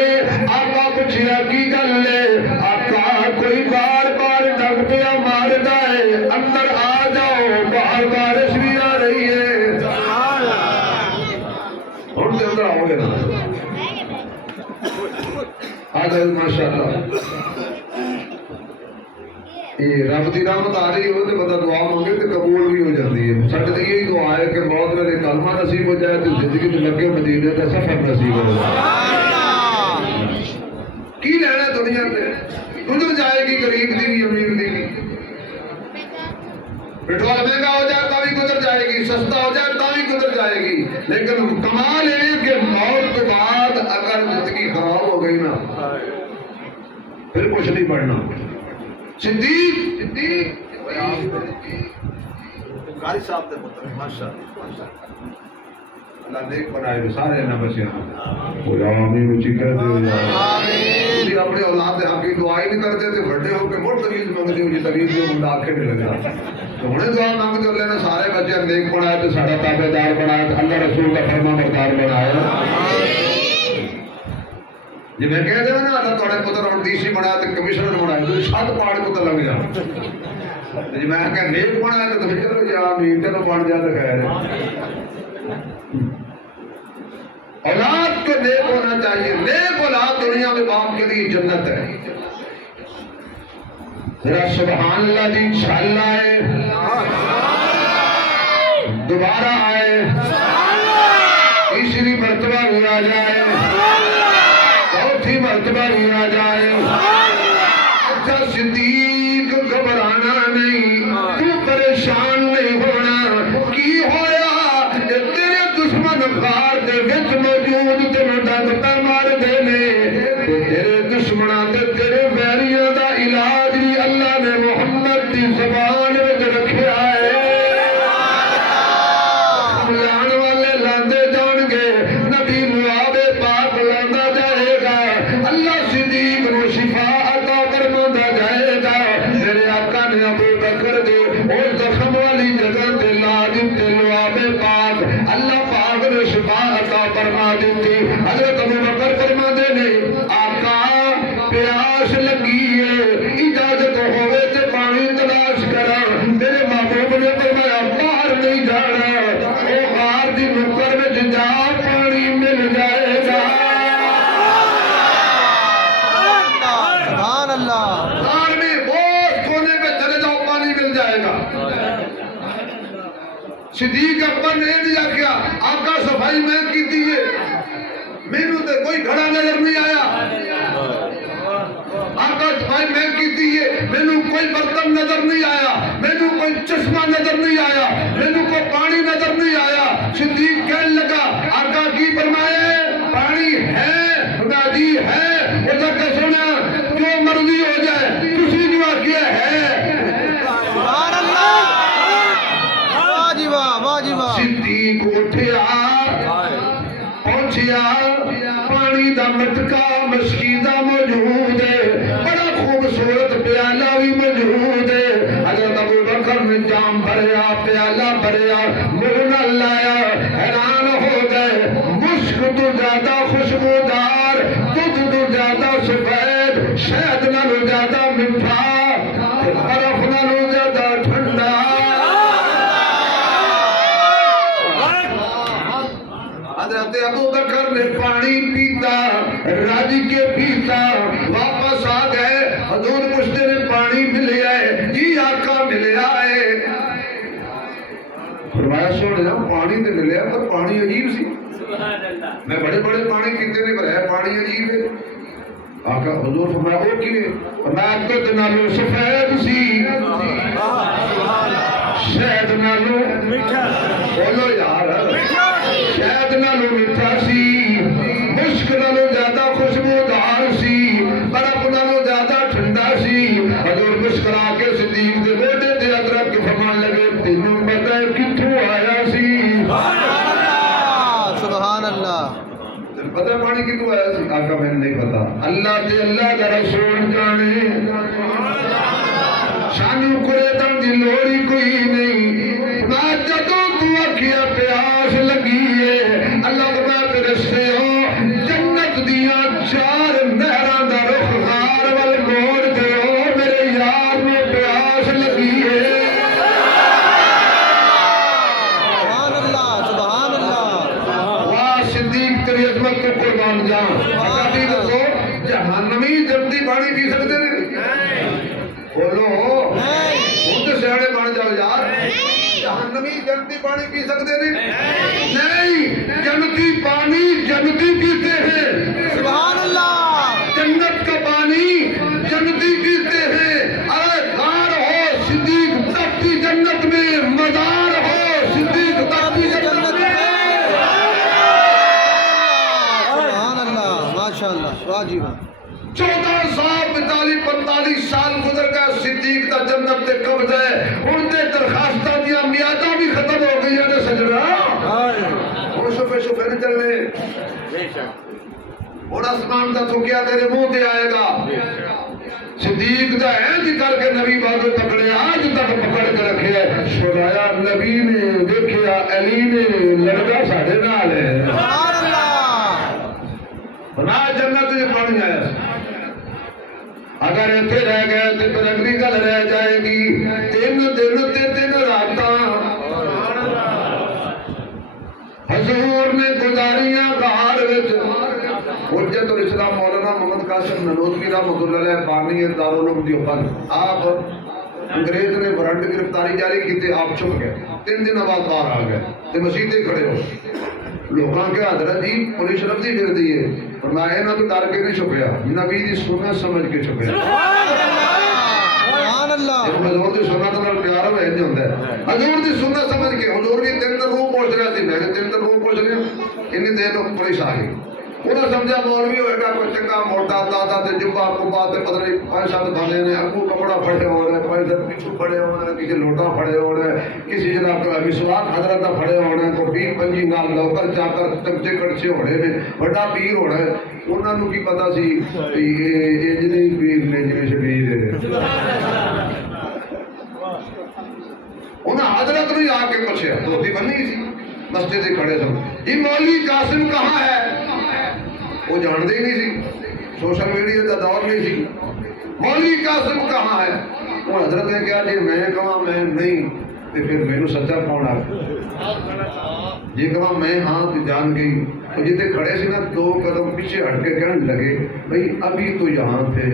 آقا پوچھیا کی گل ہے آقا کوئی بار بار ڈگ پیا ماردا ہے اندر آ جاؤ باہر بارش بھی آ رہی ہے ہن تے اندر آؤ گے نا آ جاؤ ماشاءاللہ یہ رب دی رحمت آ رہی ہو تو بندہ دعا مانگے تو قبول بھی ہو جاتی ہے ساڈے تے یہی دعا ہے کہ موت میں کلمہ نصیب ہو جائے تو زندگی میں لگے مدینے کا سفر نصیب ہو جائے کی لینا دنیا میں گزر جائے گی غریب دی بھی امیر دی بھی پیٹرول مہنگا ہو جائے تو بھی گزر جائے گی سستا ہو جائے تو بھی گزر جائے گی لیکن کمال ہے کہ موت کے بعد اگر زندگی خراب ہو گئی نا پھر کچھ نہیں پڑھنا صدیق قاری صاحب دے پتر ماشاءاللہ اللہ نیک بنائے سارے نہ بچے وہ آمین اچھی کہہ دے آمین اپنے اولاد دے حقی دعا ہی نہیں کرتے تھے بڑے ہو کے مڑ طویل مانگتے ہو یہ طویل جو منڈا آنکھیں نہیں لگا تو انہیں دعا مانگتے اللہ نے سارے بچے نیک بنائے تو سارا تابعدار بنائے اللہ رسول کا فرما بردار بنائے جی میں کہہ دے نا اللہ توڑے پتر اور ڈی سی بنایا تو کمشنر بنایا تو چھت پاڑ کو تو لگ جا جی میں کہا نیک بنایا تو چلو جی آمین چلو بن جا تو خیر ہے اولاد کو نیک ہونا چاہیے نیک اولاد دنیا میں باپ کے لیے جنت ہے ذرا سبحان اللہ جی انشاءاللہ آئے دوبارہ آئے تیسری مرتبہ بھی آ جائے چوتھی مرتبہ بھی آ جائے اچھا صدیق گھبرانا نہیں تو پریشان نہیں ہونا کی ہویا تیرے دشمن غار دے وچ موجود تینوں ڈنگ پہ مار دے نے تیرے دشمناں تے تیرے ویریاں دا علاج بھی اللہ نے محمد دی زبان وچ رکھیا ہے لان والے لاندے جان گے نبی نواب پاک لاندا جائے گا اللہ صدیق کو شفا عطا فرماتا جائے گا میرے آقا نے ابو بکر دے اور زخم والی جگہ تے لا دیتے نواب پاک اللہ پاک نے شفا عطا فرما دیتی حضرت ابو بکر فرما دے نے آقا پیاس لگی ہے اجازت ہوئے تے پانی تلاش کرا میرے محبوب نے فرمایا باہر نہیں جانا او غار دی نکر وچ جا پانی مل جائے گا سبحان اللہ غار میں بہت کونے پہ چلے جاؤ پانی مل جائے گا صدیق اکبر نے دیا کیا آقا صفائی میں کی دیئے میں نے تو کوئی گھڑا نظر نہیں آیا آقا صفائی دعائیں میں کی ہے، مینوں کوئی برتن نظر نہیں آیا، مینوں کوئی چشمہ نظر نہیں آیا، مینوں کوئی پانی نظر نہیں آیا۔ صدیق کہنے لگا آقا کی فرمائے پانی ہے؟ جی ہے۔ وہ کہ سنا جو مرضی ہو جائے کسی نے کیا ہے۔ سبحان اللہ، واہ جی واہ، واہ جی واہ۔ صدیق اٹھیا پہنچیا، پانی دا مٹکا مشکیدہ موجود ہے، بڑا خوبصورت پیالہ بھی موجود ہے۔ حضرت ابو بکر نے جام بھریا، پیالہ بھریا، منہ نہ لایا، حیران ہو گئے۔ مشک تو زیادہ خوشبودار، دودھ تو زیادہ سفید، شہد نالوں زیادہ میٹھا، برف نالوں زیادہ ٹھنڈا۔ حضرت ابو بکر نے پانی پیتا، راضی کے پیتا، واپس آ گئے۔ حضور پوچھتے نے پانی ملیا ہے؟ جی آقا ملیا ہے۔ فرمایا سونا پانی تو ملیا پر پانی عجیب سی، میں بڑے بڑے پانی پیتے نے پر پانی عجیب ہے۔ آقا حضور فرمایا وہ کیے؟ فرمایا دودھ نالوں سفید سی، شہد نالوں میٹھا، بولو یار، شہد نالوں میٹھا سی، مشک نالوں زیادہ خوشبودار سی، برف نالوں زیادہ ٹھنڈا سی۔ حضور مسکرا کے صدیق دے موڈے تے ہاتھ رکھ کے فرمان لگے تینوں پتہ ہے کتھوں آیا سی؟ سبحان اللہ، پتہ ہے پانی کتوں آیا سی؟ آقا میں نہیں پتا، اللہ تے اللہ کا رسول جانے، شانو قریدن دی لوڑی کوئی نہیں۔ میں جدوں تو اکھیا پیاس لگی ہے، اللہ کا میں فرشتے ہو جنت دیاں 4 نہراں دا رخ غار وال موڑ دیو، میرے یار میں پیاس لگی ہے۔ سبحان اللہ، سبحان اللہ، واہ صدیق تیری عظمت کو قربان جان۔ آقا کو جہنمی جنتی پانی پی سکتے ہیں؟ بولو ہوں تو سیاڑے بن جاؤ یار، جہنمی جنتی پانی پی سکتے ہیں؟ نہیں، جنتی پانی جنتی پیتے ہیں۔ سبحان اللہ، جنت کا پانی جنتی پیتے ہیں۔ ارے غار ہو صدیق تپتی جنت میں، مزار ہو صدیق تپتی جنت میں۔ سبحان اللہ، ماشاءاللہ، واہ جی واہ۔ 14 سال 45 سال گزر گئے، صدیق دا جنت تے قبضہ ہے۔ ان دے درخواستہ دیا میادہ بھی ختم ہو گئی ہے سجنا، اور شفے شفے نہیں چلنے، اور آسمان دا تھکیا تیرے منہ دے آئے گا۔ صدیق دا اینج کر کے نبی بازو پکڑے، آج تک پکڑ کے رکھے ہے۔ شدایا نبی نے دیکھیا علی نے لڑکا ساڑھے نال ہے، سبحان اللہ، بنا جنت جو پانی آیا۔ اگر ایتھے رہ گئے تو پھر اگلی گل رہ جائے گی 3 دن تے 3 راتاں حضور نے گزاریاں غار وچ۔ حجت الاسلام مولانا محمد قاسم نانوتوی رحمۃ اللہ علیہ بانی دارالعلوم دیوبند، آپ انگریز نے وارنٹ گرفتاری جاری کی تے آپ چھپ گئے، 3 دن بعد باہر آ گئے تے مسیطے کھڑے ہو۔ لوگاں کے حضرت جی پولیس لفظی پھر دیئے، اور میں انہاں تو ڈر کے نہیں چھپیا، نبی دی سنت سمجھ کے چھپیا۔ سبحان اللہ، حضور دی سنت نال پیار ہوئے نہیں ہوتا ہے، حضور دی سنت سمجھ کے۔ حضور بھی 3 دن روح پہنچ رہا تھی، میں نے 3 دن روح پہنچ رہا، انہیں دیر میں پولیس آ گئی۔ انہوں سمجھا مولوی ہوئے گا کوئی چنگا موٹا دادا تے جبا کو بات پتہ نہیں 5-7 بندے نے اگو کپڑا پھڑے ہو رہے، 5 پیچھو پھڑے ہو رہے، کسی لوٹا پھڑے ہو رہے، کسی جناب کا مسواک حضرت پھڑے ہو رہے، کو 20-25 نال لوکر جا کر چمچے کڑچے ہو رہے نے، بڑا پیر ہو رہا ہے۔ انہوں نے کی پتا سی یہ جنہی پیر نے جنہی شبیر ہے۔ انہوں حضرت نے آ کے پچھے دھوتی بنی سی، مسجد سے کھڑے تھے، یہ مولوی قاسم کہاں ہے؟ وہ جانتے ہی نہیں سی، سوشل میڈیا کا دور نہیں سی۔ مولوی قاسم کہاں ہے؟ وہ حضرت نے کہا جی میں کہاں میں نہیں، تو پھر میرے سچا کون آ جی کہاں میں ہاں تو جان گئی۔ تو جتنے کھڑے سے نا 2 قدم پیچھے ہٹ کے کہنے لگے بھئی ابھی تو یہاں تھے،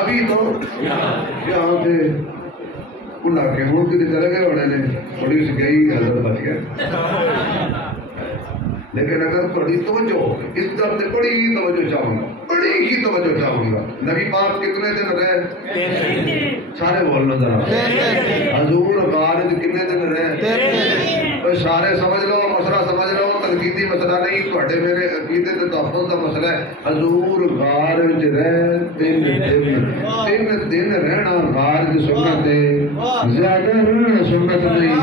ابھی تو یہاں تھے۔ انہاں کے ہوں کدھر چلے گئے ہونے نے، پولیس گئی، حضرت بچ گیا۔ لیکن اگر بڑی توجہ اس طرح سے بڑی ہی توجہ چاہوں گا، بڑی ہی توجہ چاہوں گا، نبی پاک کتنے دن رہے؟ سارے بولنا ذرا، حضور غار کتنے دن رہے؟ سارے سمجھ لو، مسئلہ سمجھ لو، تنقیدی مسئلہ نہیں، تھوڑے میرے عقیدے تے تحفظ کا مسئلہ ہے۔ حضور غار وچ رہے 3 دن رہنا غار دی سنت ہے، زیادہ رہنا سنت نہیں۔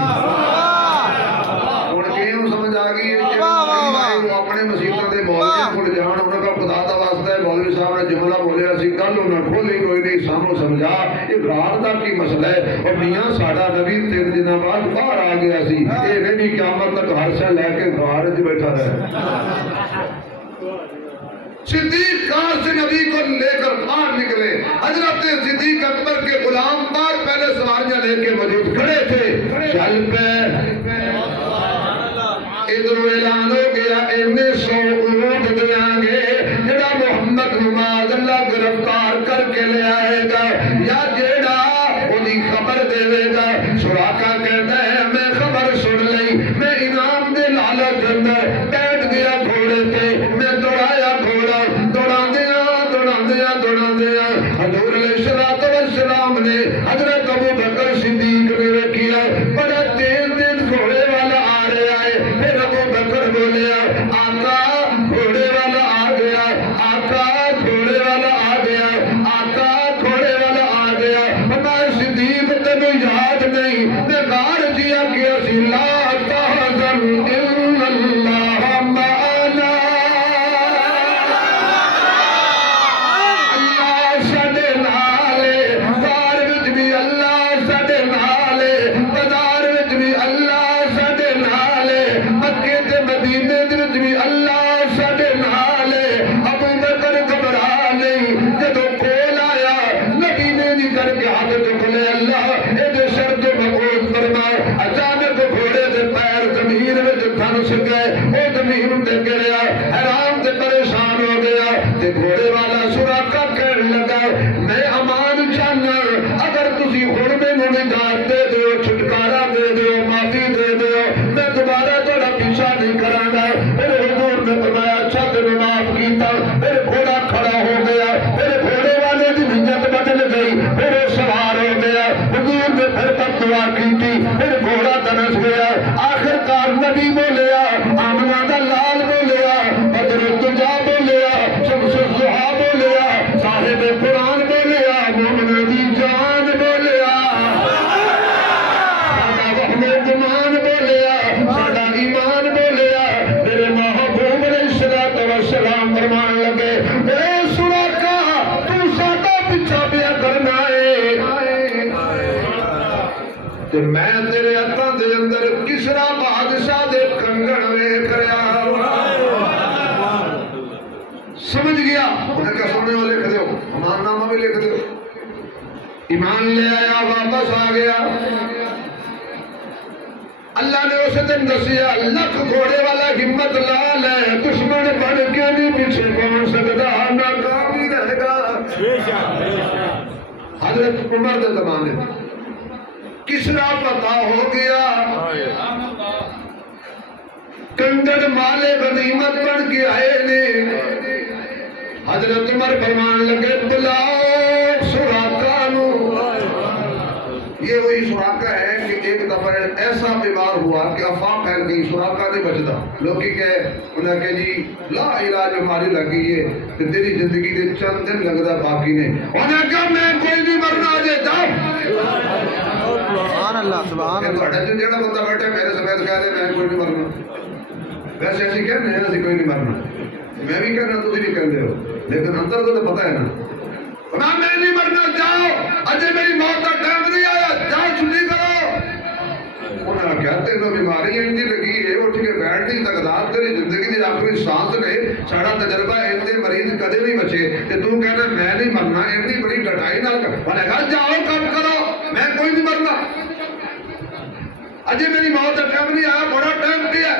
ہن کیوں سمجھ آ گئی ہے کہ اپنے مسیحوں کے مولوی کو جان انہوں کا خدا دا واسطہ ہے، مولوی صاحب نے جملہ بولیا سی گل انہوں کھولی کوئی نہیں، سانو سمجھا یہ غار دا کی مسئلہ ہے۔ اور میاں ساڈا نبی 3 دنوں بعد باہر آ گیا سی، یہ نہیں قیامت تک ہر شے لے کے غار وچ بیٹھا رہے۔ صدیق کار سے نبی کو لے کر باہر نکلے، حضرت صدیق اکبر کے غلام پار پہلے سواریاں لے کے موجود کھڑے تھے، چل پہ ادھر اعلان ہو گیا 100 اونٹ دیاں گے جڑا محمد نماز اللہ گرفتار کر کے لے آئے گا یا جڑا انہی خبر دے گا۔ سراقہ کہتا ہے میں خبر سن لئی، میں انعام دے لالچ اندر بیٹھ گیا گھوڑے تے، میں دوڑایا گھوڑا، دوڑا حضور علیہ السلام نے حضرت ابو بکر صدیق نے رکھیا، بڑا تیز گھوڑے والا آ رہا ہے۔ پھر ابو بکر بولیا آقا گھوڑے والا آ گیا، آقا گھوڑے والا آ گیا، آقا گھوڑے والا آ گیا۔ ہمارے صدیق تینوں یاد نہیں میں غار جیا کیا سی، لا تحزن ان اللہ معنا، اللہ ساڈے نال ہے، غار وچ بھی اللہ ساڈے نال ہے، بازار وچ بھی اللہ ساڈے نال ہے، مکے تے مدینے دے وچ بھی اللہ ساڈے نال ہے۔ ابو بکر گھبرا نہیں، جدوں کول آیا نبی نے نہیں کر کے ہاتھ چک لے، اللہ اے شرط مقبول فرما۔ اچانک گھوڑے دے پیر زمین وچ دھنس گئے، او زمین تے گریا، حیران تے پریشان ہو گیا تے گھوڑے والا سراقہ کہنے لگا میں امان چاہنا، اگر تسی ہن مینوں نجات دے دیو، چھٹکارا دے دیو، معافی دے دیو، میں دوبارہ تہاڈا پیچھا نہیں کراں گا۔ پھر حضور نے فرمایا اچھا تینوں معاف کیتا۔ پھر گھوڑا کھڑا ہو گیا، پھر گھوڑے والے دی نیت بدل گئی، پھر وہ سوار ہو گیا۔ حضور نے پھر تک دعا کیتی، پھر گھوڑا دنس گیا۔ آخر کار نبی بولیا، آمنہ دا لال بولیا، بدر الدجا بولیا، شمس الضحیٰ بولیا، صاحب قرآن بولیا، مومن دی جان بولیا، ساڈا وحمد مان بولیا، ساڈا ایمان بولیا۔ میرے محبوب علیہ السلام فرمان لگے اے سراقہ تو ساڈا پیچھا پیا کرنا ہے تے میں تیرے ہتھاں دے اندر کسرا بادشاہ دے کنگن ویکھ رہا۔ سمجھ گیا؟ انہیں کہا سننے والے لکھ دیو، امان نامہ بھی لکھ دیو۔ ایمان لے آیا، واپس آ گیا۔ اللہ نے اسے دن دسیا لکھ گھوڑے والا ہمت لال ہے، دشمن بن کے بھی پیچھے کون سکتا، ناکام ہی رہے گا۔ حضرت عمر دے زمانے کسرا پتا ہو گیا، کنڈر مالے غنیمت بن کے آئے نے۔ حضرت عمر فرمان لگے بلاؤ سراقہ نو۔ یہ وہی سراقہ ہے کہ ایک دفعہ ایسا بیمار ہوا کہ افواہ پھیل گئی، سراقہ نہیں بچتا۔ لوگ کہ انہیں کہ جی لا علاج ہماری لگی ہے تو تیری زندگی دے چند دن لگتا باقی نہیں۔ انہیں کہا میں کوئی نہیں مرنا، جے جاؤ۔ سبحان اللہ، سبحان اللہ۔ بڑا جو جڑا بندہ بیٹھا میرے سمیت کہہ دے میں کوئی نہیں مرنا، ویسے ایسی کہنے ہیں ایسی کوئی نہیں مرنا، میں بھی کہنا تو بھی کہہ دے ہو، لیکن اندر تو پتہ ہے نا میں نہیں مرنا، جاؤ اجے میری موت کا ٹائم نہیں آیا، جاؤ چھٹی کرو۔ انہوں نے کہا تینوں بیماری انجی لگی ہے، اٹھ کے بیٹھ نہیں سکتا، تیری زندگی دی آخری سانس نے ساڑا تجربہ ایندے مریض کدے نہیں بچے تے تو کہنا میں نہیں مرنا، اتنی بڑی ڈٹائی نال انہوں نے کہا جاؤ کام کرو، میں کوئی نہیں مرنا، اجے میری موت کا ٹائم نہیں آیا، بڑا ٹائم کیا۔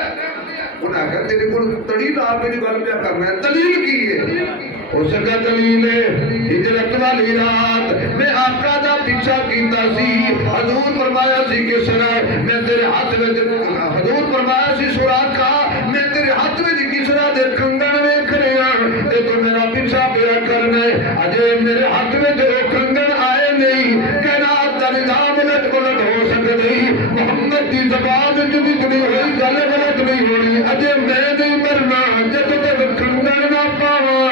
انہوں نے کہا تیرے کو دلیل آپ میری گل پہ کرنا ہے، دلیل کی ہے؟ اس کا دلیل ہے ہجرت والی رات میں آقا دا پیچھا کیتا سی، حضور فرمایا سی کس طرح میں تیرے ہاتھ میں، حضور فرمایا سی سراقہ میں تیرے ہاتھ میں میرے حق میں جو کنگن آئے نہیں کائنات کا نظام الٹ پلٹ ہو سکے نہیں محمد کی زبان جو اتنی ہوئی گل غلط نہیں ہونی اجے میں نہیں مرنا جب تک کنگن نہ پاواں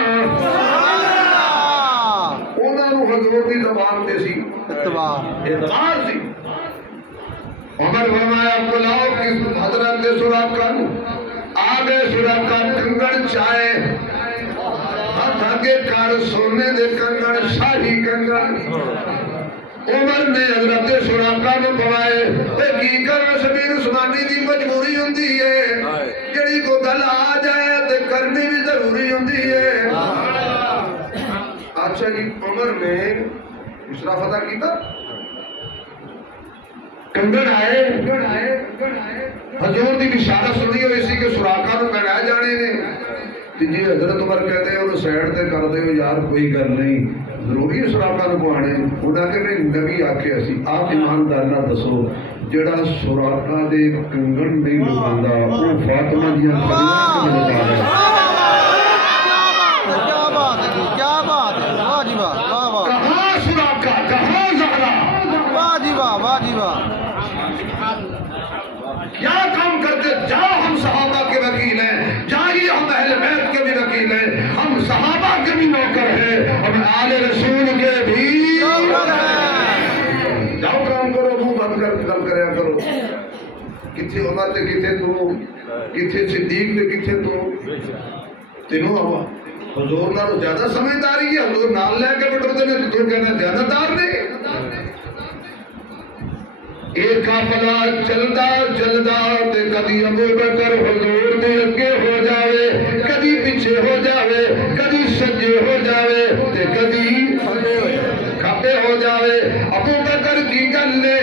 انہاں نوں حضور دی زبان تے سی اعتبار سی عمر فرمایا بلاؤ کس حضرت سراقہ آگے سراقہ کنگن چائے ہاتھ آگے کار سونے دے کنگن شاہی کنگن عمر نے حضرت سراقہ نو پوائے کی کر شبیر عثمانی دی مجبوری ہوندی ہے جڑی کو گل آ جائے تے کرنی بھی ضروری ہوندی ہے اچھا جی عمر نے اشراف ادا کیتا کنگن آئے حضور دی بشارت سنی ہوئی سی کہ سراقہ نو کہنا جانے نے جی حضرت عمر کہتے ہیں انہوں سیڈ تے کر دے یار کوئی گل نہیں ضروری سراقہ نو پوانے انہاں کہ نبی آکھے اسی آپ ایماندار نہ دسو جڑا سراقہ دے کنگن نہیں لگاندا او فاطمہ دی کلیاں کیا بات ہے کیا بات ہے واہ جی واہ واہ واہ کہاں سراقہ کہاں زہرا واہ جی واہ کیا کام کرتے جاؤ ہم صحابہ کے وکیل ہیں جائیے ہم اہل بیت کے بھی وکیل ہیں ہم صحابہ کے بھی نوکر ہیں ہم آل رسول کے بھی جاؤ کام کرو منہ بند کر کام کریا کرو کتھے عمر تے کتھے تو کتھے صدیق تے کتھے تو تینوں ہوا حضور نالوں زیادہ سمجھداری ہے حضور نال لے کے بٹھتے نے تو کہنا دیانتدار نہیں ایک قافلہ چلدا چلدا تے کدی ابو بکر حضور دے اگے ہو جاوے کدی پیچھے ہو جاوے کدی سجے ہو جاوے تے کدی کھبے ہو جاوے ابو بکر کی گل نے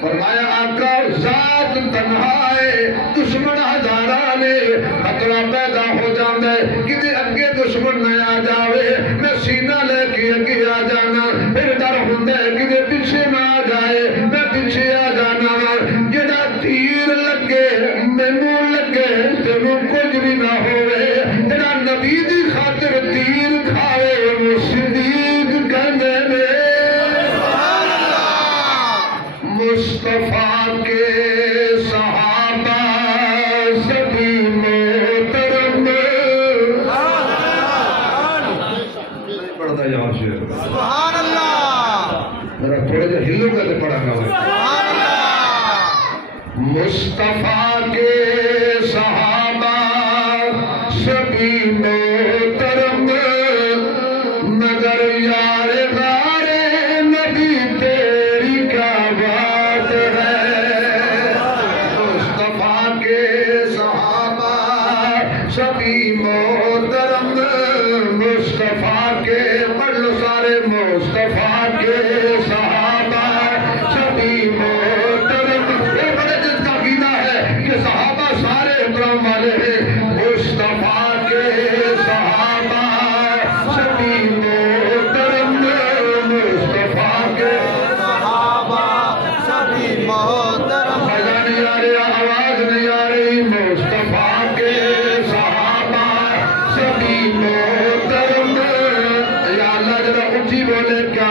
فرمایا آقا ذات تنہا ہے دشمن ہزاراں نے خطرہ پیدا ہو جاندا ہے کدی اگے دشمن نہ آ جاوے میں سینہ لے کے اگے آ جانا پھر ڈر ہوندا ہے کدی پیچھے نہ آ جائے میں پیچھے آ جانا جڑا تیر لگے مینوں لگے تینوں کچھ بھی نہ ہوئے جڑا نبی دی خاطر تیر کھاوے وہ صدیق کہندے نے مصطفیٰ کے صحابہ سبھی محترم پڑھتا یہاں سے سبحان اللہ ذرا تھوڑے جا ہلو کر پڑھا گا سبحان اللہ مصطفیٰ کے صحابہ سبھی محترم مگر یار غار نبی تیری کیا بات ہے مصطفیٰ کے صحابہ سبھی محترم مصطفیٰ کے پڑھ لو سارے مصطفیٰ کے صحابہ سبھی محترم یہ بڑے جس کا عقیدہ ہے کہ صحابہ سارے احترام والے ہیں مصطفیٰ کے صحابہ سبھی محترم مصطفیٰ کے صحابہ سبھی محترم مزہ نہیں آ رہا آواز نہیں آ رہی مصطفیٰ کے صحابہ سبھی محترم یا اللہ جب اونچی بولے کیا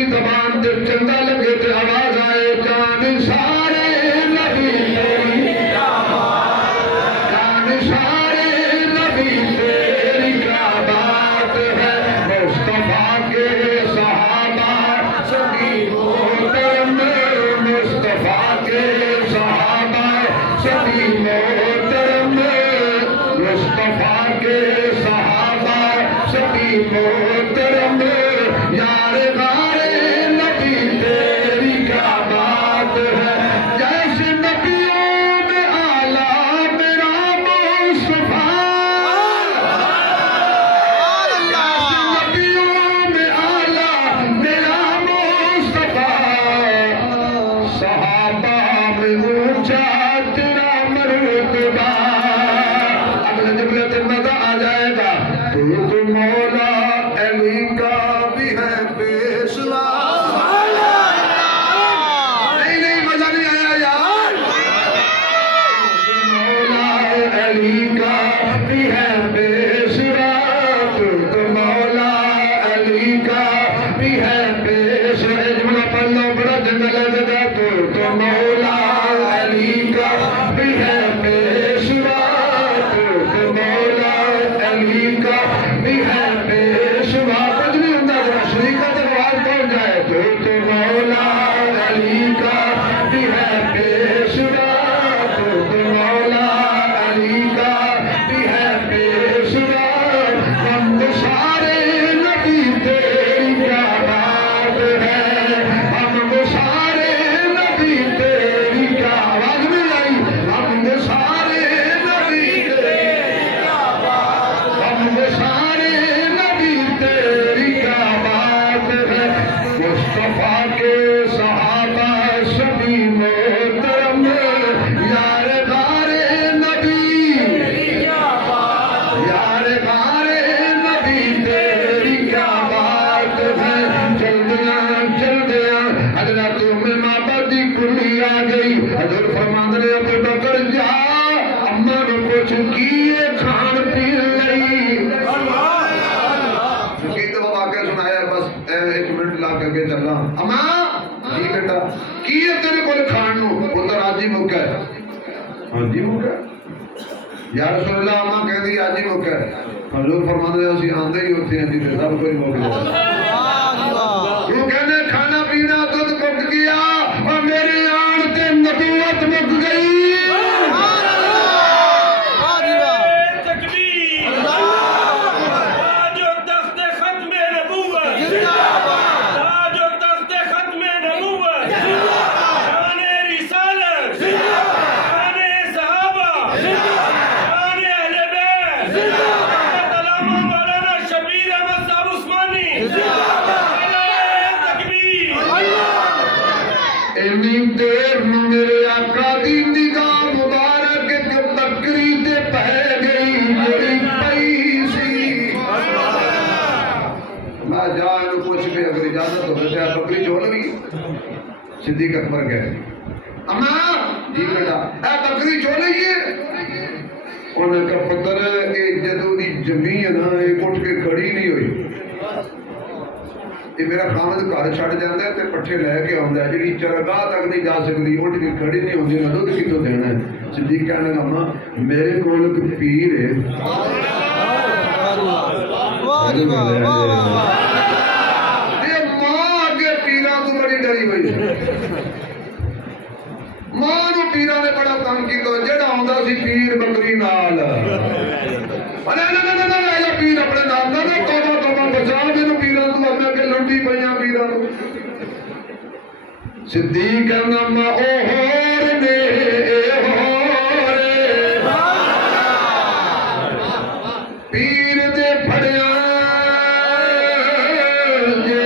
اپنی زبان تے چنگا لگے تے آواز آئے جان سارے نبی تیری کیا بات، جان سارے نبی تیری کیا بات ہے، مصطفیٰ کے صحابہ سبھی محترم، مصطفیٰ کے صحابہ سبھی محترم، مصطفیٰ کے صحابہ سبھی محترم، یار غارے نبی تیری کیا بات ہے، جیسے نبیوں میں اعلیٰ میرا مصطفیٰ، جیسے نبیوں میں اعلیٰ میرا مصطفیٰ، صحابہ میں اونچا تیرا مرتبہ۔ اگلے جملے سے مزہ آ جائے گا، تو مولا علی کا بھی ہے پیشوا۔ نہیں مزہ نہیں آیا یار، مولا علی کا بھی ہے پیشوا، تو مولا علی کا بھی ہے پیشوا۔ جملہ پڑھ لو بڑا جنگل لگا، تو مولا علی کا بھی ہے پیشوا، تو مولا علی کا بھی ہے پیشوا۔ کچھ نہیں ہوتا ذرا شریکہ تک آواز پہنچ جائے، تو مولا علی کا بھی ہے پیشوا، تو مولا علی کا بھی ہے پیشوا، ہم سارے نبی تیری کیا بات ہے، ہم سارے نبی تیری کیا آواز نہیں آئی، ہم سارے نبی تیری کیا بات، ہم سارے نبی تیری کیا بات ہے، مصطفیٰ کے صحابہ سبھی محترم، یار غارے نبی یار غارے نبی تیری کیا بات ہے۔ چل دیا حضرت ام معبد دی کلی آ گئی، حضور فرماندے نے ابو بکر جا اماں نوں پوچھ کیے کھان پین لئی، کی تو واقعہ سنایا، بس ایک منٹ لا کے چلنا، اماں جی بیٹا کی ہے تیرے کول کھان نوں، پتر آج ہی مکا ہے، ہاں جی مکا ہے یا رسول اللہ، اماں کہندی آج ہی مکا ہے، حضور فرماندے اسی آندے ہی ہوتے ہیں جی سب کوئی مک جائے، وہ کہنے کھانا پینا دودھ مک گیا اور میری آن تے نبوت مک گئی۔ اتنی دیر میں میرے آقا دی نگاہ مبارک ایک بکری تے پہ گئی، میری پئی سی، میں جا انہوں پوچھ کے اگر اجازت ہو بیٹھا بکری چول بھی، صدیق اکبر کہے اماں جی بیٹا اے بکری چولے گی، انہوں نے کہا پتر ایک جدو دی زمین ہے نا ایک اٹھ کے کھڑی نہیں ہوئی، یہ میرا خامد گھر چھڑ جاتا ہے تے پٹھے لے کے آندا ہے، جڑی چرگاہ تک نہیں جا سکتی اٹھ کے کھڑی نہیں ہوندی، میں دودھ کتوں دینا ہے۔ صدیق کہنے لگا ماں میرے کول ایک پیر ہے، یہ ماں اگے پیراں تو بڑی ڈری ہوئی، ماں نو پیراں نے بڑا تنگ کیتا، جڑا آندا سی پیر بکری نال، نہ پیر اپنے نال نہ توبہ توبہ بچا مینوں پیراں تو، اپنے کے لنڈی پیاں پیراں تو۔ صدیق نما او ہور نے ہور پیر دے پھڑیا جے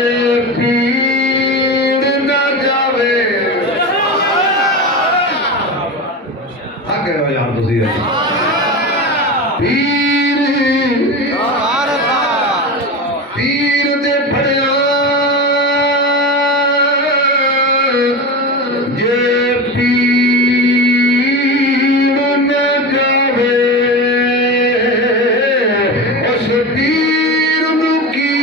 پیر نہ جاوے، ہاں کہہ رہا یار تسی پیر دے پھڑیا جے پیر نہ جاوے، اس پیر نو کی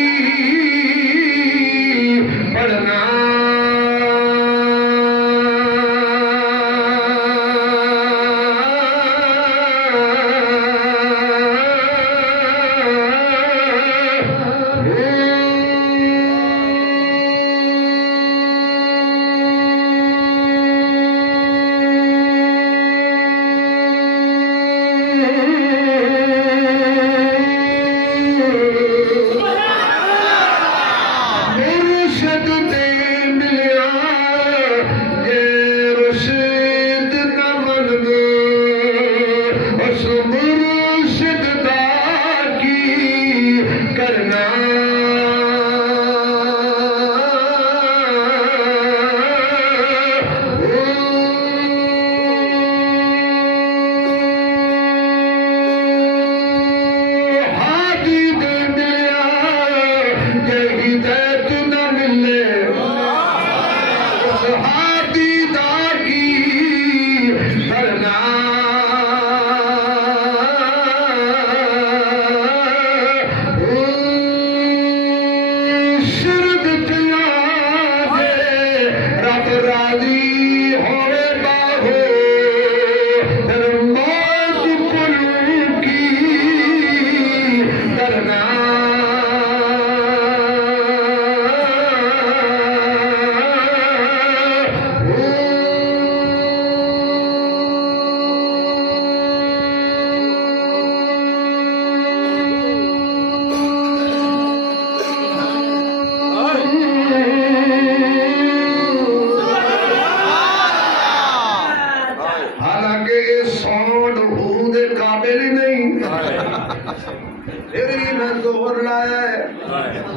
پڑھنا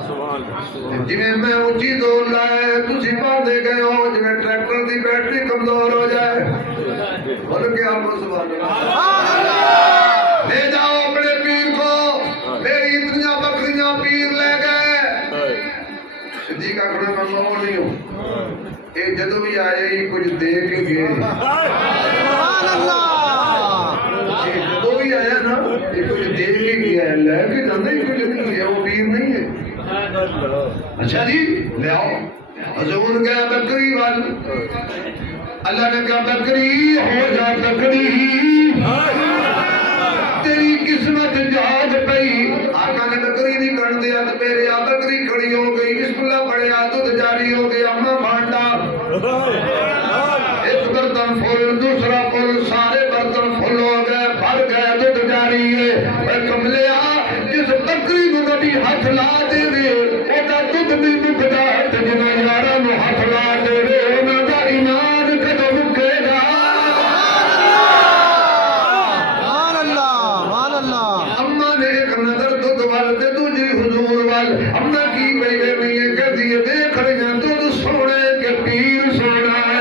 جی میں اونچی دوڑ لائے تسی باندھے گئے ہو جی ٹریکٹر دی بیٹری کمزور ہو جائے بول کے آپ سبحان اللہ لے جاؤ اپنے پیر کو میری اتنی بکریاں پیر لے گئے صدیق اکبر میں مور نہیں ہوں اے جدو بھی آئے ہی کچھ دے کے گئے سبحان اللہ جدو بھی آیا نا یہ کچھ دے کے گیا ہے لے کے جانا ہی کچھ نہیں لیا وہ پیر نہیں ہے اچھا جی لے آؤ حضور گیا بکری وال اللہ نے کہا بکری ہو جا بکری تیری قسمت جاگ پئی آقا نے بکری نہیں کر دیا تو میرے آ بکری کھڑی ہو گئی بسم اللہ پڑے دودھ جاری ہو گیا اماں بھانڈا ایک برتن پھول دوسرا پھول سارے برتن پھول ہو گئے بھر گئے دودھ جاری ہے اے کملے جس بکری کو کبھی ہاتھ لا دے وے اودا دودھ بھی مکدا تے جنا یاراں نو ہاتھ لا دے وے انہاں دا ایمان کدوں مکے گا سبحان اللہ اما نے ایک نظر دودھ وال تے دوجی حضور وال اما کی بھئی میں یہ کہتی ہے دیکھ رہی ہیں دودھ سونے کے پیر سونا ہے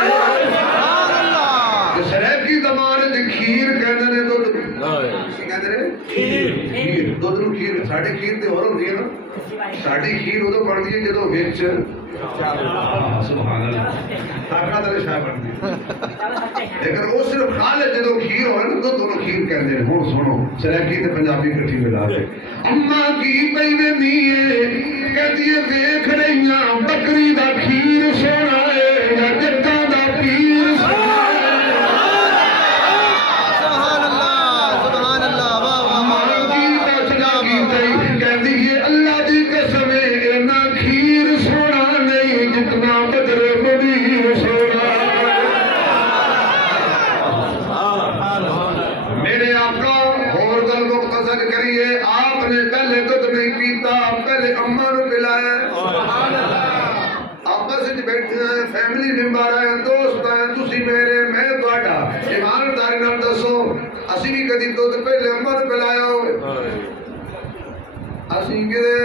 سبحان اللہ سرے کی زمان دی کھیر کہندے نے دودھ کی کہندے نے کھیر دودھ نو کھیر ساڈی کھیر تے اور ہوندی ہے نا ساڈی کھیر ادو بندی ہے جدوں وچ سبحان اللہ تاکہ دل شاہ بندی لیکن وہ صرف خالد جدوں کھیر ہوئے نا دودھ نو کھیر کہندے نے ہن سنو سرائکی تے پنجابی کٹھی ملا کے اما کی پئی ویندی ہے کہتی ہے ویکھ رہیاں بکری دا کھیر سونا ہے یا جٹاں دا پیر سونا ہے سبحان اللہ واہ واہ کہتی ہے اللہ دی قسم اینا کھیر سونا نہیں جتنا بدر منیر سونا میرے آقا اور گل مختصر کریے آپ نے پہلے دودھ نہیں پیتا پہلے اماں نو پلایا آپس وچ بیٹھے ہیں فیملی ممبر ہیں دوست ہیں تسی میرے میں تہاڈا ایمانداری نال دسو اسی بھی کدی دودھ پہلے اماں نو پلایا ہوئے اسی کدے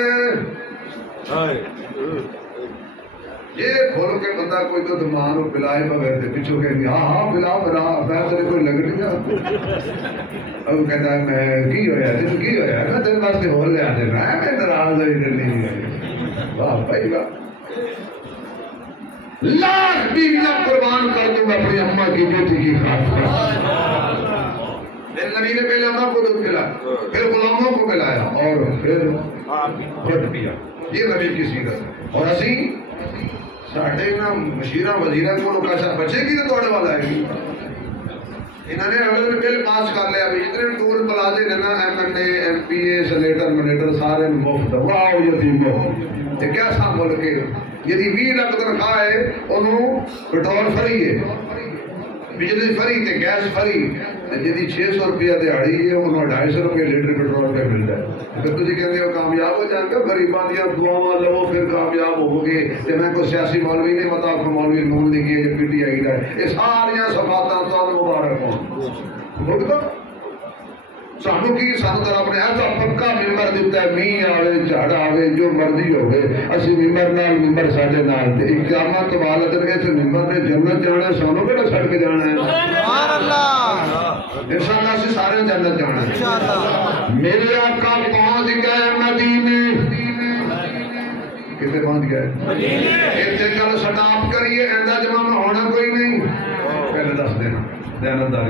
یہ کھولو کہ بندہ کوئی تو دماغ نو پلائے بغیر تے پیچھے کہندی ہاں پلا برا میں تے کوئی لگ نہیں جا او کہندا میں کی ہویا تے کی ہویا میں تے واسطے ہول لیا تے میں ناراض ہوئی نہیں واہ بھائی واہ لاکھ بیویاں قربان کر دوں میں اپنی اماں کی بیٹی کی خاطر میرے نبی نے پہلے اماں کو دودھ پلایا پھر غلاموں کو پلایا اور پھر خود پیا یہ نبی کی سیرت ہے اور اسی ساڑھے نا مشیرہ وزیرہ کو لوگ ایسا بچے گی تو توڑے والا ہے انہوں نے اگر بل پاس کر لیا ابھی اتنے ٹول پلازے دینا M N A M P A senator منیٹر سارے مفت واو یتیموں یہ کیا سا ملک ہے یدی 20 لاکھ تنخواہ ہے انہوں پٹرول فری ہے بجلی فری تے گیس فری جدی 600 روپیہ دیہڑی ہے انہوں 250 روپیہ لیٹر پٹرول پہ ملتا ہے پھر تجھے کہتے ہو کامیاب ہو جائیں گے غریباں دیا دعاواں لو پھر کامیاب ہو گے تے میں کوئی سیاسی مولوی نہیں بتا کو مولوی نون لگی ہے پی ٹی آئی دا ہے یہ ساریاں صفاتاں تو مبارک ہوں بھگتا سانو کی سانو طرح اپنے ایسا پکا ممبر دیتا ہے می آوے جھاڑ آوے جو مرضی ہوئے اسی ممبر نال ممبر ساڑھے نال تے اقیامت والد اس ممبر نے جنت جانا ہے سانو کہنا چھڑ کے جانا ہے سبحان اللہ انشاءاللہ سے سارے جنت جانا ہے انشاءاللہ میرے آقا پہنچ گئے مدینے کتے پہنچ گئے اتنے چلو سٹاپ کریے ایندہ جمع میں ہونا کوئی نہیں پہلے دس دینا دیانتداری